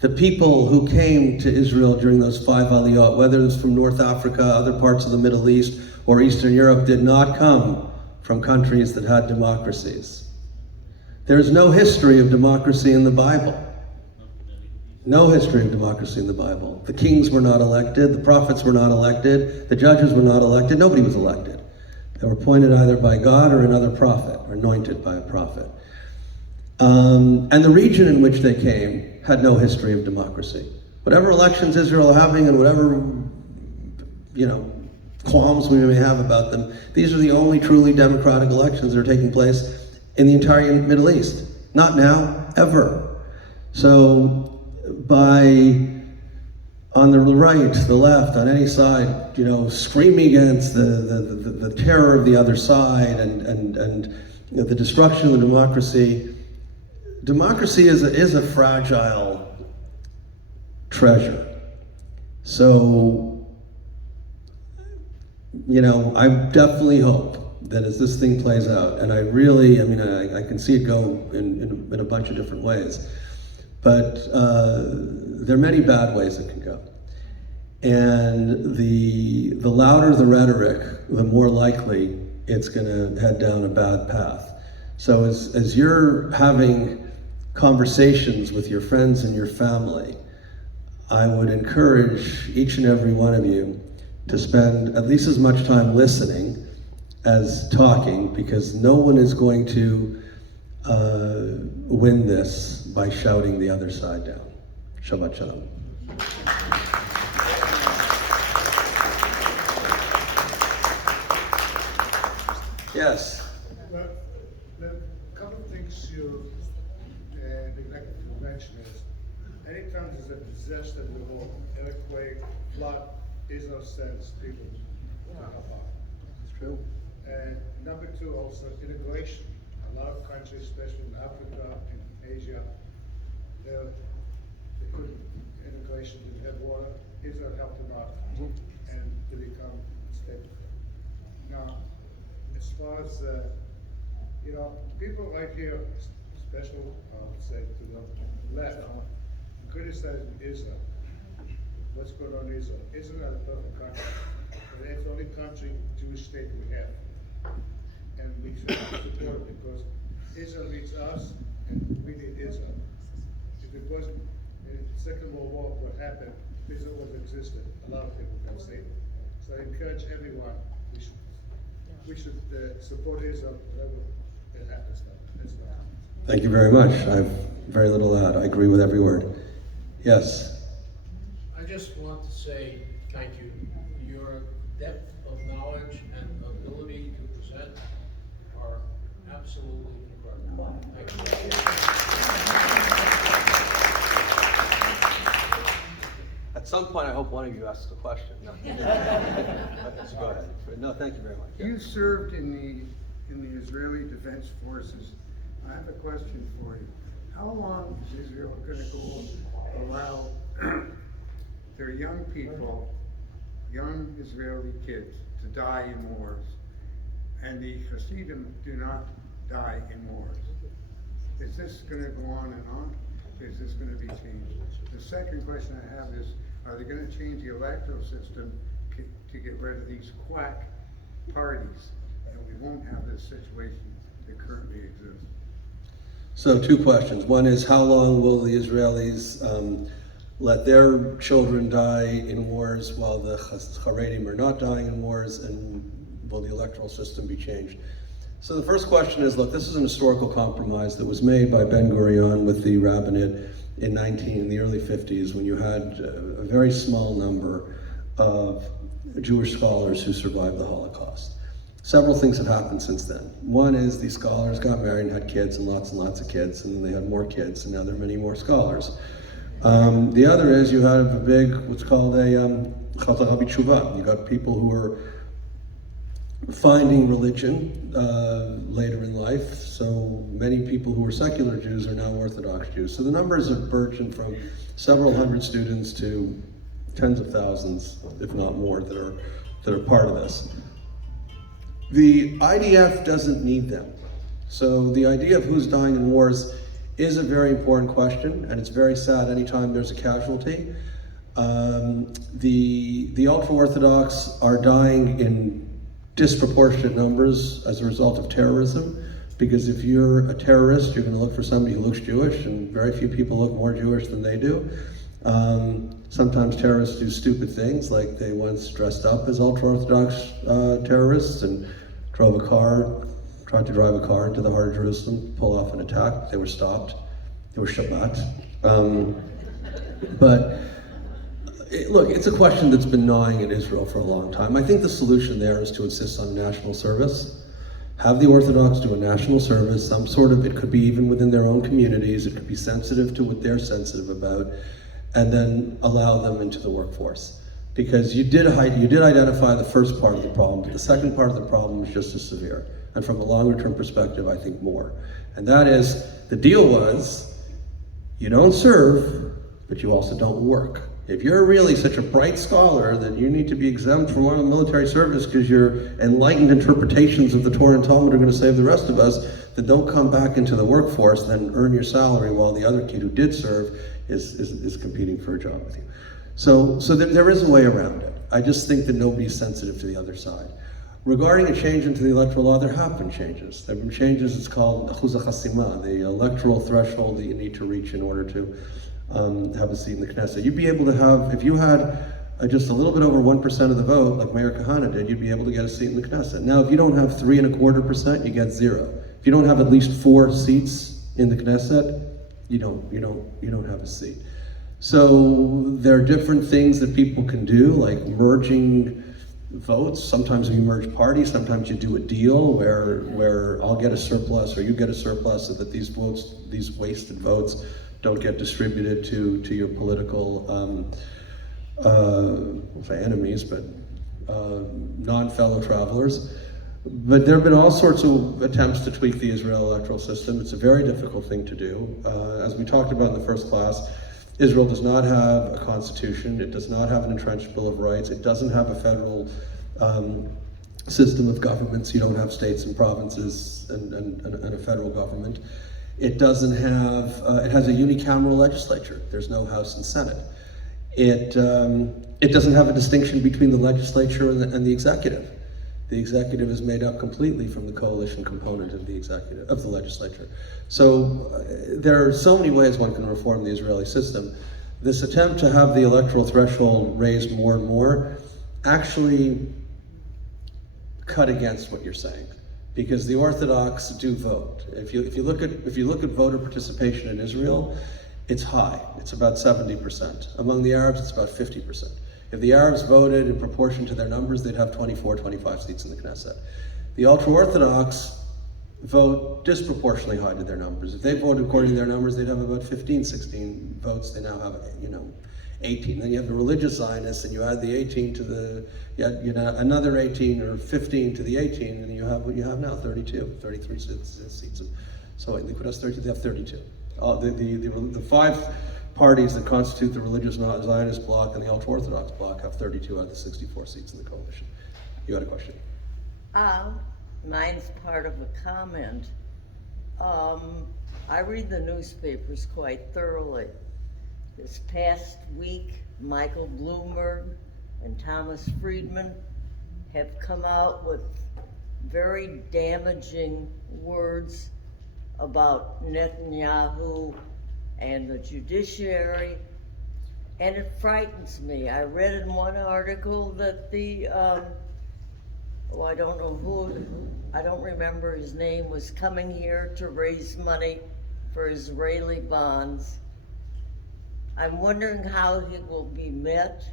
The people who came to Israel during those 5 aliyot, whether it was from North Africa, other parts of the Middle East, or Eastern Europe, did not come from countries that had democracies. There is no history of democracy in the Bible. No history of democracy in the Bible. The kings were not elected, the prophets were not elected, the judges were not elected, nobody was elected. They were appointed either by God or another prophet, or anointed by a prophet. And the region in which they came had no history of democracy. Whatever elections Israel are having and whatever, qualms we may have about them, these are the only truly democratic elections that are taking place in the entire Middle East. Not now, ever. So, on the right, the left, on any side, screaming against the terror of the other side and the destruction of the democracy. Democracy is a fragile treasure. So, I definitely hope that as this thing plays out, and I can see it go in a bunch of different ways. But there are many bad ways it can go. And the louder the rhetoric, the more likely it's going to head down a bad path. So as you're having conversations with your friends and your family, I would encourage each and every one of you to spend at least as much time listening as talking, because no one is going to win this by shouting the other side down. Shabbat Shalom. Yes. Well, the couple of things you neglected to mention is, anytime there's a disaster in the world, earthquake, flood, Israel sends people to help out. It's true. And number two, also integration. A lot of countries, especially in Africa and Asia, they couldn't integration, didn't have water. Israel helped them out and to become stable. Now, as far as people right here, especially I would say to the left, criticizing Israel. What's going on in Israel? Israel is not a perfect country, but it's the only country, Jewish state we have. And we should support it because Israel needs us and we need Israel. If it wasn't in the Second World War, what happened, Israel was existed, a lot of people can say it. So I encourage everyone, we should support Israel, whatever it happens now. That's all. Thank you very much. I have very little to add. I agree with every word. Yes. I just want to say thank you. Your depth of knowledge and ability to present are absolutely incredible. Thank you. At some point, I hope one of you asks a question. No. Go ahead. No, thank you very much. Yeah. You served in the Israeli Defense Forces. I have a question for you. How long is Israel going to go allow their young people, young Israeli kids, to die in wars, and the Hasidim do not die in wars? Is this going to go on and on? Is this going to be changed? The second question I have is, are they going to change the electoral system to get rid of these quack parties, and we won't have this situation that currently exists? So 2 questions. One is, how long will the Israelis let their children die in wars while the Haredim are not dying in wars, and will the electoral system be changed? So the first question is, look, this is an historical compromise that was made by Ben Gurion with the rabbinate in the early 50s, when you had a very small number of Jewish scholars who survived the Holocaust. Several things have happened since then. One is these scholars got married and had kids, and lots of kids, and then they had more kids, and now there are many more scholars. The other is you have a big, what's called a Chazar B'Tshuva. You got people who are finding religion later in life. So many people who were secular Jews are now Orthodox Jews. So the numbers have burgeoned from several hundred students to tens of thousands, if not more, that are part of this. The IDF doesn't need them. So the idea of who's dying in wars is a very important question, and it's very sad anytime there's a casualty. The ultra-Orthodox are dying in disproportionate numbers as a result of terrorism, because if you're a terrorist, you're going to look for somebody who looks Jewish, and very few people look more Jewish than they do. Sometimes terrorists do stupid things, like they once dressed up as ultra-Orthodox terrorists and tried to drive a car into the heart of Jerusalem, pull off an attack. They were stopped. They were Shabbat. Look, it's a question that's been gnawing in Israel for a long time. I think the solution there is to insist on national service. Have the Orthodox do a national service, some sort of, it could be even within their own communities, it could be sensitive to what they're sensitive about, and then allow them into the workforce. Because you did identify the first part of the problem, but the second part of the problem is just as severe. And from a longer term perspective, I think more. And that is, the deal was, you don't serve, but you also don't work. If you're really such a bright scholar that you need to be exempt from military service because your enlightened interpretations of the Torah and Talmud are going to save the rest of us, then don't come back into the workforce, then earn your salary while the other kid who did serve is competing for a job with you. So there is a way around it. I just think that nobody's sensitive to the other side. Regarding a change into the electoral law, there have been changes. There have been changes, it's called Achuz HaChasima, the electoral threshold that you need to reach in order to have a seat in the Knesset. You'd be able to have, if you had just a little bit over 1% of the vote, like Mayor Kahana did, you'd be able to get a seat in the Knesset. Now, if you don't have 3.25%, you get 0. If you don't have at least 4 seats in the Knesset, you don't have a seat. So there are different things that people can do, like merging votes. Sometimes you merge parties, sometimes you do a deal where I'll get a surplus or you get a surplus, so that these votes, these wasted votes, don't get distributed to your political, I'll say enemies, but non-fellow travelers. But there have been all sorts of attempts to tweak the Israel electoral system. It's a very difficult thing to do. As we talked about in the first class, Israel does not have a constitution. It does not have an entrenched Bill of Rights. It doesn't have a federal system of governments. You don't have states and provinces and a federal government. It doesn't have, it has a unicameral legislature. There's no House and Senate. It doesn't have a distinction between the legislature and the executive. The executive is made up completely from the coalition component of the legislature. So there are so many ways one can reform the Israeli system. This attempt to have the electoral threshold raised more and more actually cut against what you're saying, because the Orthodox do vote. If you look at voter participation in Israel, it's high. It's about 70%. Among the Arabs, it's about 50%. If the Arabs voted in proportion to their numbers, they'd have 24, 25 seats in the Knesset. The ultra-Orthodox vote disproportionately high to their numbers. If they voted according to their numbers, they'd have about 15, 16 votes. They now have, 18. Then you have the religious Zionists, and you add the 18 to the, another 18 or 15 to the 18, and you have what you have now, 32, 33 seats. So Likud has 32, they have 32. The five parties that constitute the religious Zionist bloc and the ultra-Orthodox bloc have 32 out of the 64 seats in the coalition. You had a question? Mine's part of a comment. I read the newspapers quite thoroughly. This past week, Michael Bloomberg and Thomas Friedman have come out with very damaging words about Netanyahu and the judiciary, and it frightens me. I read in one article that I don't remember his name, was coming here to raise money for Israeli bonds. I'm wondering how he will be met.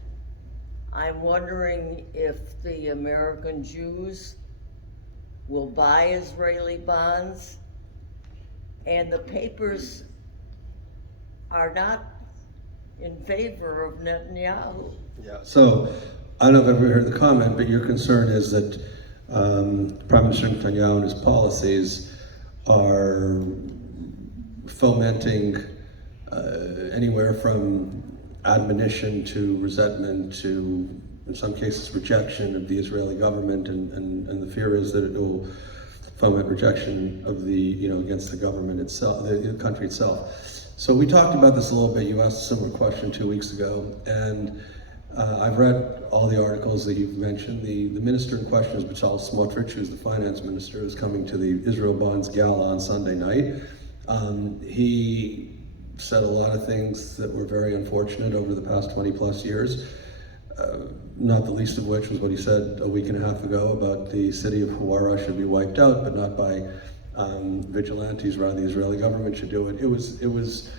I'm wondering if the American Jews will buy Israeli bonds. And the papers are not in favor of Netanyahu. Yeah, so I don't know if I've ever heard the comment, but your concern is that Prime Minister Netanyahu and his policies are fomenting anywhere from admonition to resentment to, in some cases, rejection of the Israeli government, and the fear is that it will foment rejection of the, against the government itself, the country itself. So we talked about this a little bit. You asked a similar question 2 weeks ago, and I've read all the articles that you've mentioned. The minister in question is Bezalel Smotrich, who's the finance minister, who's coming to the Israel Bonds Gala on Sunday night. He said a lot of things that were very unfortunate over the past 20 plus years, not the least of which was what he said a week and a half ago about the city of Hawara should be wiped out, but not by vigilantes, rather the Israeli government should do it. It was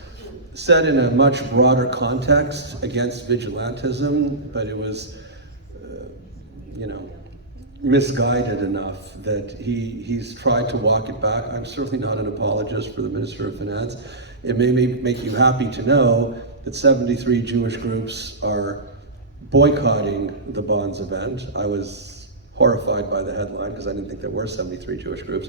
said in a much broader context against vigilantism, but it was, misguided enough that he's tried to walk it back. I'm certainly not an apologist for the Minister of Finance. It may make you happy to know that 73 Jewish groups are boycotting the Bonds event. I was horrified by the headline because I didn't think there were 73 Jewish groups,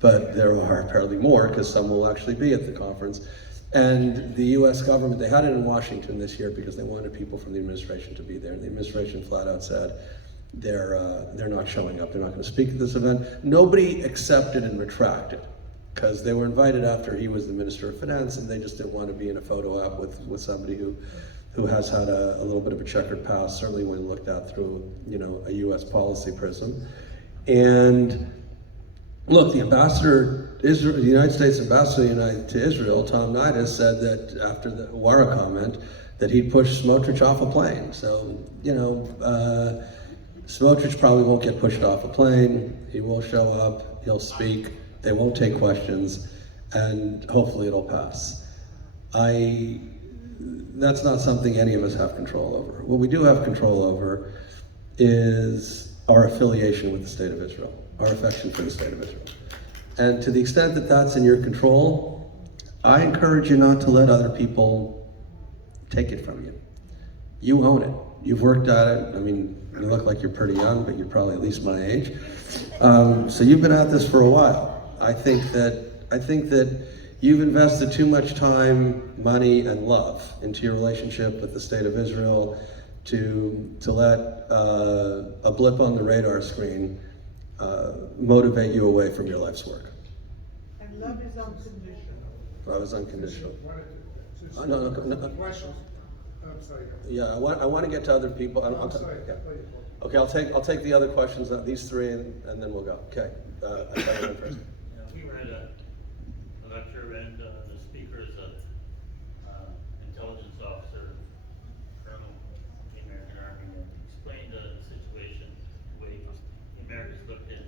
but there are apparently more because some will actually be at the conference. And the US government, they had it in Washington this year because they wanted people from the administration to be there. And the administration flat out said, they're not showing up, they're not going to speak at this event. Nobody accepted and retracted because they were invited after he was the Minister of Finance, and they just didn't want to be in a photo op with somebody who has had a little bit of a checkered past, certainly when looked at through a US policy prism. And look, the United States ambassador to Israel, Tom Nida, said that after the Hawara comment that he'd push Smotrich off a plane. So, Smotrich probably won't get pushed off a plane. He will show up, he'll speak, they won't take questions, and hopefully it'll pass. That's not something any of us have control over. What we do have control over is our affiliation with the State of Israel, our affection for the State of Israel. And to the extent that that's in your control, I encourage you not to let other people take it from you. You own it. You've worked at it. I mean, you look like you're pretty young, but you're probably at least my age. So you've been at this for a while. I think that you've invested too much time, money, and love into your relationship with the State of Israel to let a blip on the radar screen motivate you away from your life's work. And love is unconditional. Love is unconditional. No. Questions? I'm sorry. Yeah, I want to get to other people. I'm sorry. Yeah. Okay, I'll take the other questions, these three, and then we'll go. Okay, I got it first. Yeah, we were at a lecture, and the speaker is an intelligence officer, colonel in the American Army, and explained the situation, the way the Americans looked at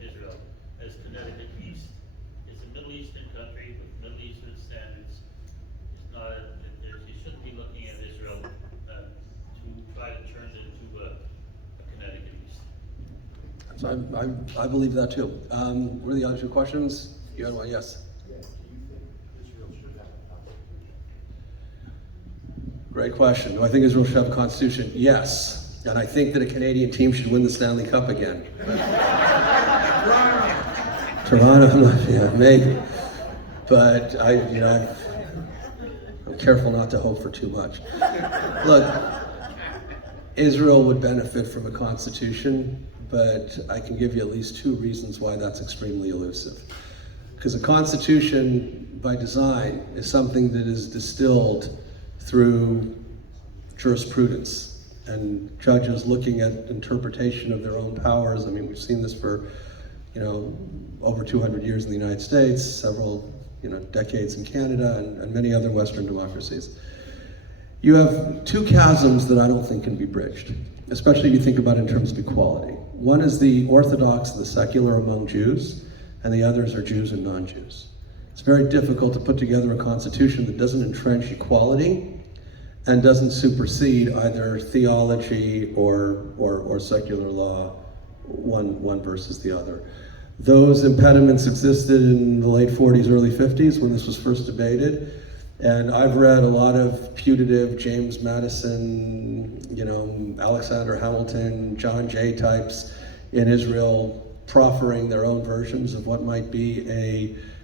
Israel as Connecticut East. It's a Middle Eastern country with Middle Eastern standards. It's you shouldn't be looking at Israel, to try to turn it into a Connecticut East. So I believe that too. What are the other two questions? You had one, yes. Yeah, do you think Israel should have a constitution? Great question. Do I think Israel should have a constitution? Yes. And I think that a Canadian team should win the Stanley Cup again. Toronto, yeah, maybe. But I'm careful not to hope for too much. Look, Israel would benefit from a constitution, but I can give you at least two reasons why that's extremely elusive. Because a constitution, by design, is something that is distilled through jurisprudence and judges looking at interpretation of their own powers. I mean, we've seen this for, over 200 years in the United States, several, decades in Canada, and many other Western democracies. You have two chasms that I don't think can be bridged, especially if you think about it in terms of equality. One is the Orthodox and the secular among Jews, and the others are Jews and non-Jews. It's very difficult to put together a constitution that doesn't entrench equality and doesn't supersede either theology or secular law, one versus the other. Those impediments existed in the late 40s, early 50s when this was first debated. And I've read a lot of putative James Madison, Alexander Hamilton, John Jay types in Israel proffering their own versions of what might be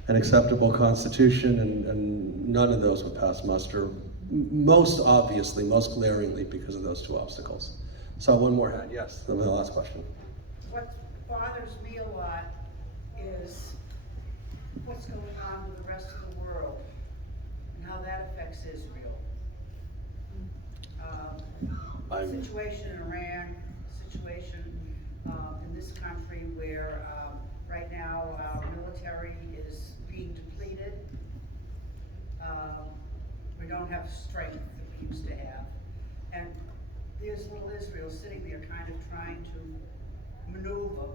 an acceptable constitution, and none of those would pass muster, most obviously, most glaringly because of those two obstacles. So one more hand, yes, the last question. What bothers me a lot is what's going on with the rest of the world and how that affects Israel. Situation in Iran, situation in this country where right now our military is being depleted. We don't have the strength that we used to have. And there's little Israel sitting there kind of trying to maneuver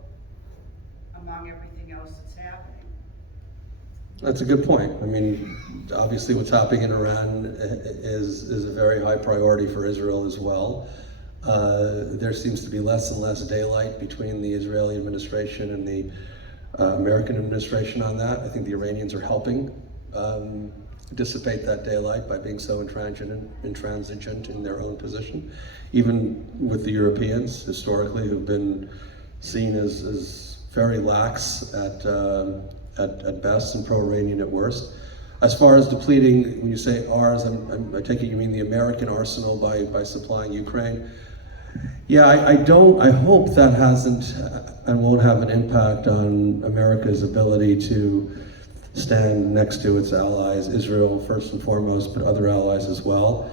among everything else that's happening. That's a good point. I mean, obviously what's happening in Iran is a very high priority for Israel as well. There seems to be less and less daylight between the Israeli administration and the American administration on that. I think the Iranians are helping dissipate that daylight by being so intransigent in their own position, even with the Europeans historically, who've been seen as very lax at best and pro-Iranian at worst. As far as depleting, when you say ours, I take it you mean the American arsenal by supplying Ukraine. Yeah, I hope that hasn't and won't have an impact on America's ability to stand next to its allies, Israel first and foremost, but other allies as well.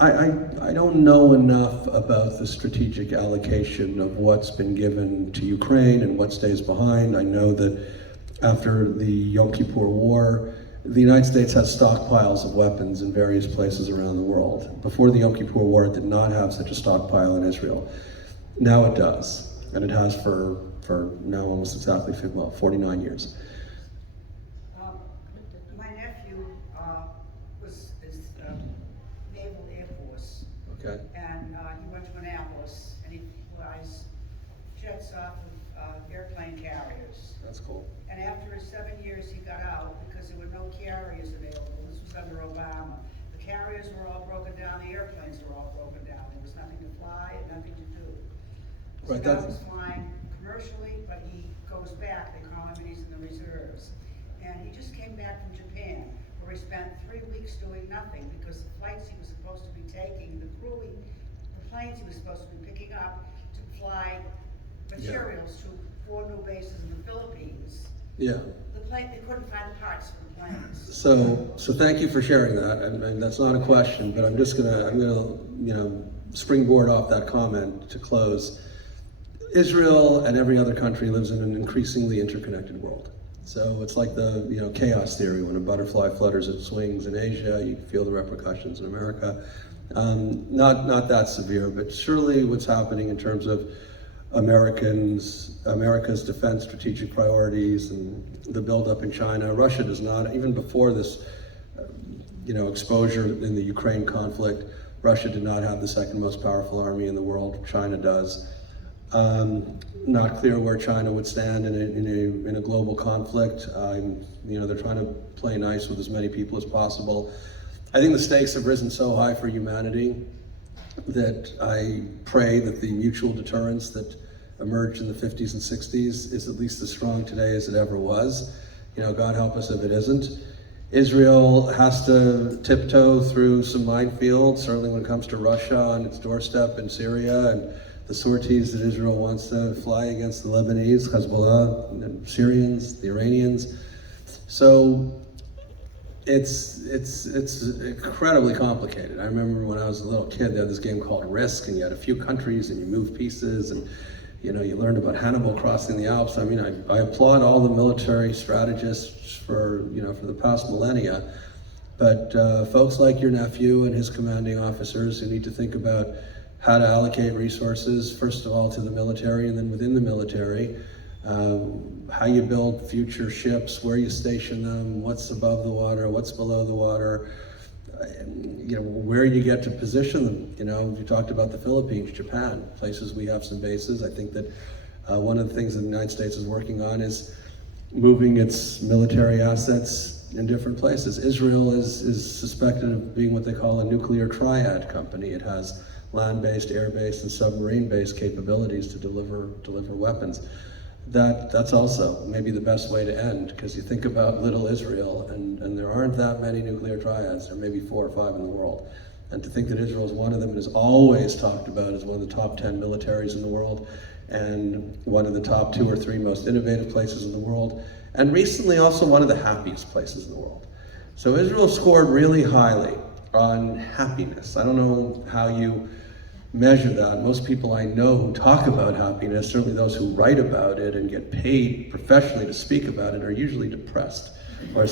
I don't know enough about the strategic allocation of what's been given to Ukraine and what stays behind. I know that after the Yom Kippur War, the United States has stockpiles of weapons in various places around the world. Before the Yom Kippur War, it did not have such a stockpile in Israel. Now it does, and it has for now almost exactly 49 years. My nephew is Naval Air Force, Okay. and he went to Annapolis, and he flies jets off of airplane carriers. That's cool. And after his 7 years, he got out because there were no carriers available. This was under Obama. The carriers were all broken down, the airplanes were all broken down. There was nothing to fly and nothing to do. So Right, now that's- he's flying commercially, but he goes back. They call him and he's in the reserves. And he just came back from Japan, where he spent 3 weeks doing nothing because the flights he was supposed to be taking, the planes he was supposed to be picking up to fly materials to 4 new bases in the Philippines. Yeah. They couldn't find the parts for the planes. So thank you for sharing that, and that's not a question, but I'm gonna springboard off that comment to close. Israel and every other country lives in an increasingly interconnected world. So it's like the chaos theory. When a butterfly flutters its wings in Asia, you feel the repercussions in America. Not that severe, but surely what's happening in terms of America's defense strategic priorities and the buildup in China. Russia does not, even before this exposure in the Ukraine conflict. Russia did not have the second most powerful army in the world. China does. Not clear where China would stand in a global conflict. They're trying to play nice with as many people as possible. I think the stakes have risen so high for humanity that I pray that the mutual deterrence that emerged in the 50s and 60s is at least as strong today as it ever was. God help us if it isn't. Israel has to tiptoe through some minefields, certainly when it comes to Russia on its doorstep in Syria, and the sorties that Israel wants to fly against the Lebanese, Hezbollah, the Syrians, the Iranians. So it's incredibly complicated. I remember when I was a little kid, they had this game called Risk, and you had a few countries and you moved pieces, and you learned about Hannibal crossing the Alps. I mean, I applaud all the military strategists for the past millennia, but folks like your nephew and his commanding officers who need to think about how to allocate resources, first of all to the military and then within the military, how you build future ships, where you station them, what's above the water, what's below the water, where you get to position them. You talked about the Philippines, Japan, places we have some bases. I think that one of the things that the United States is working on is moving its military assets in different places. Israel is suspected of being what they call a nuclear triad company. It has land-based, air-based, and submarine-based capabilities to deliver weapons. That's also maybe the best way to end, because you think about little Israel, and there aren't that many nuclear triads. There may be 4 or 5 in the world. And to think that Israel is one of them and is always talked about as one of the top 10 militaries in the world, and one of the top 2 or 3 most innovative places in the world, and recently also one of the happiest places in the world. So Israel scored really highly on happiness. I don't know how you measure that. Most people I know who talk about happiness, certainly those who write about it and get paid professionally to speak about it, are usually depressed, or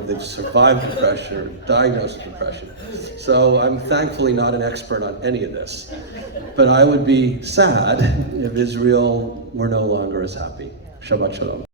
they've survived depression or diagnosed with depression. So I'm thankfully not an expert on any of this, but I would be sad if Israel were no longer as happy. Shabbat Shalom.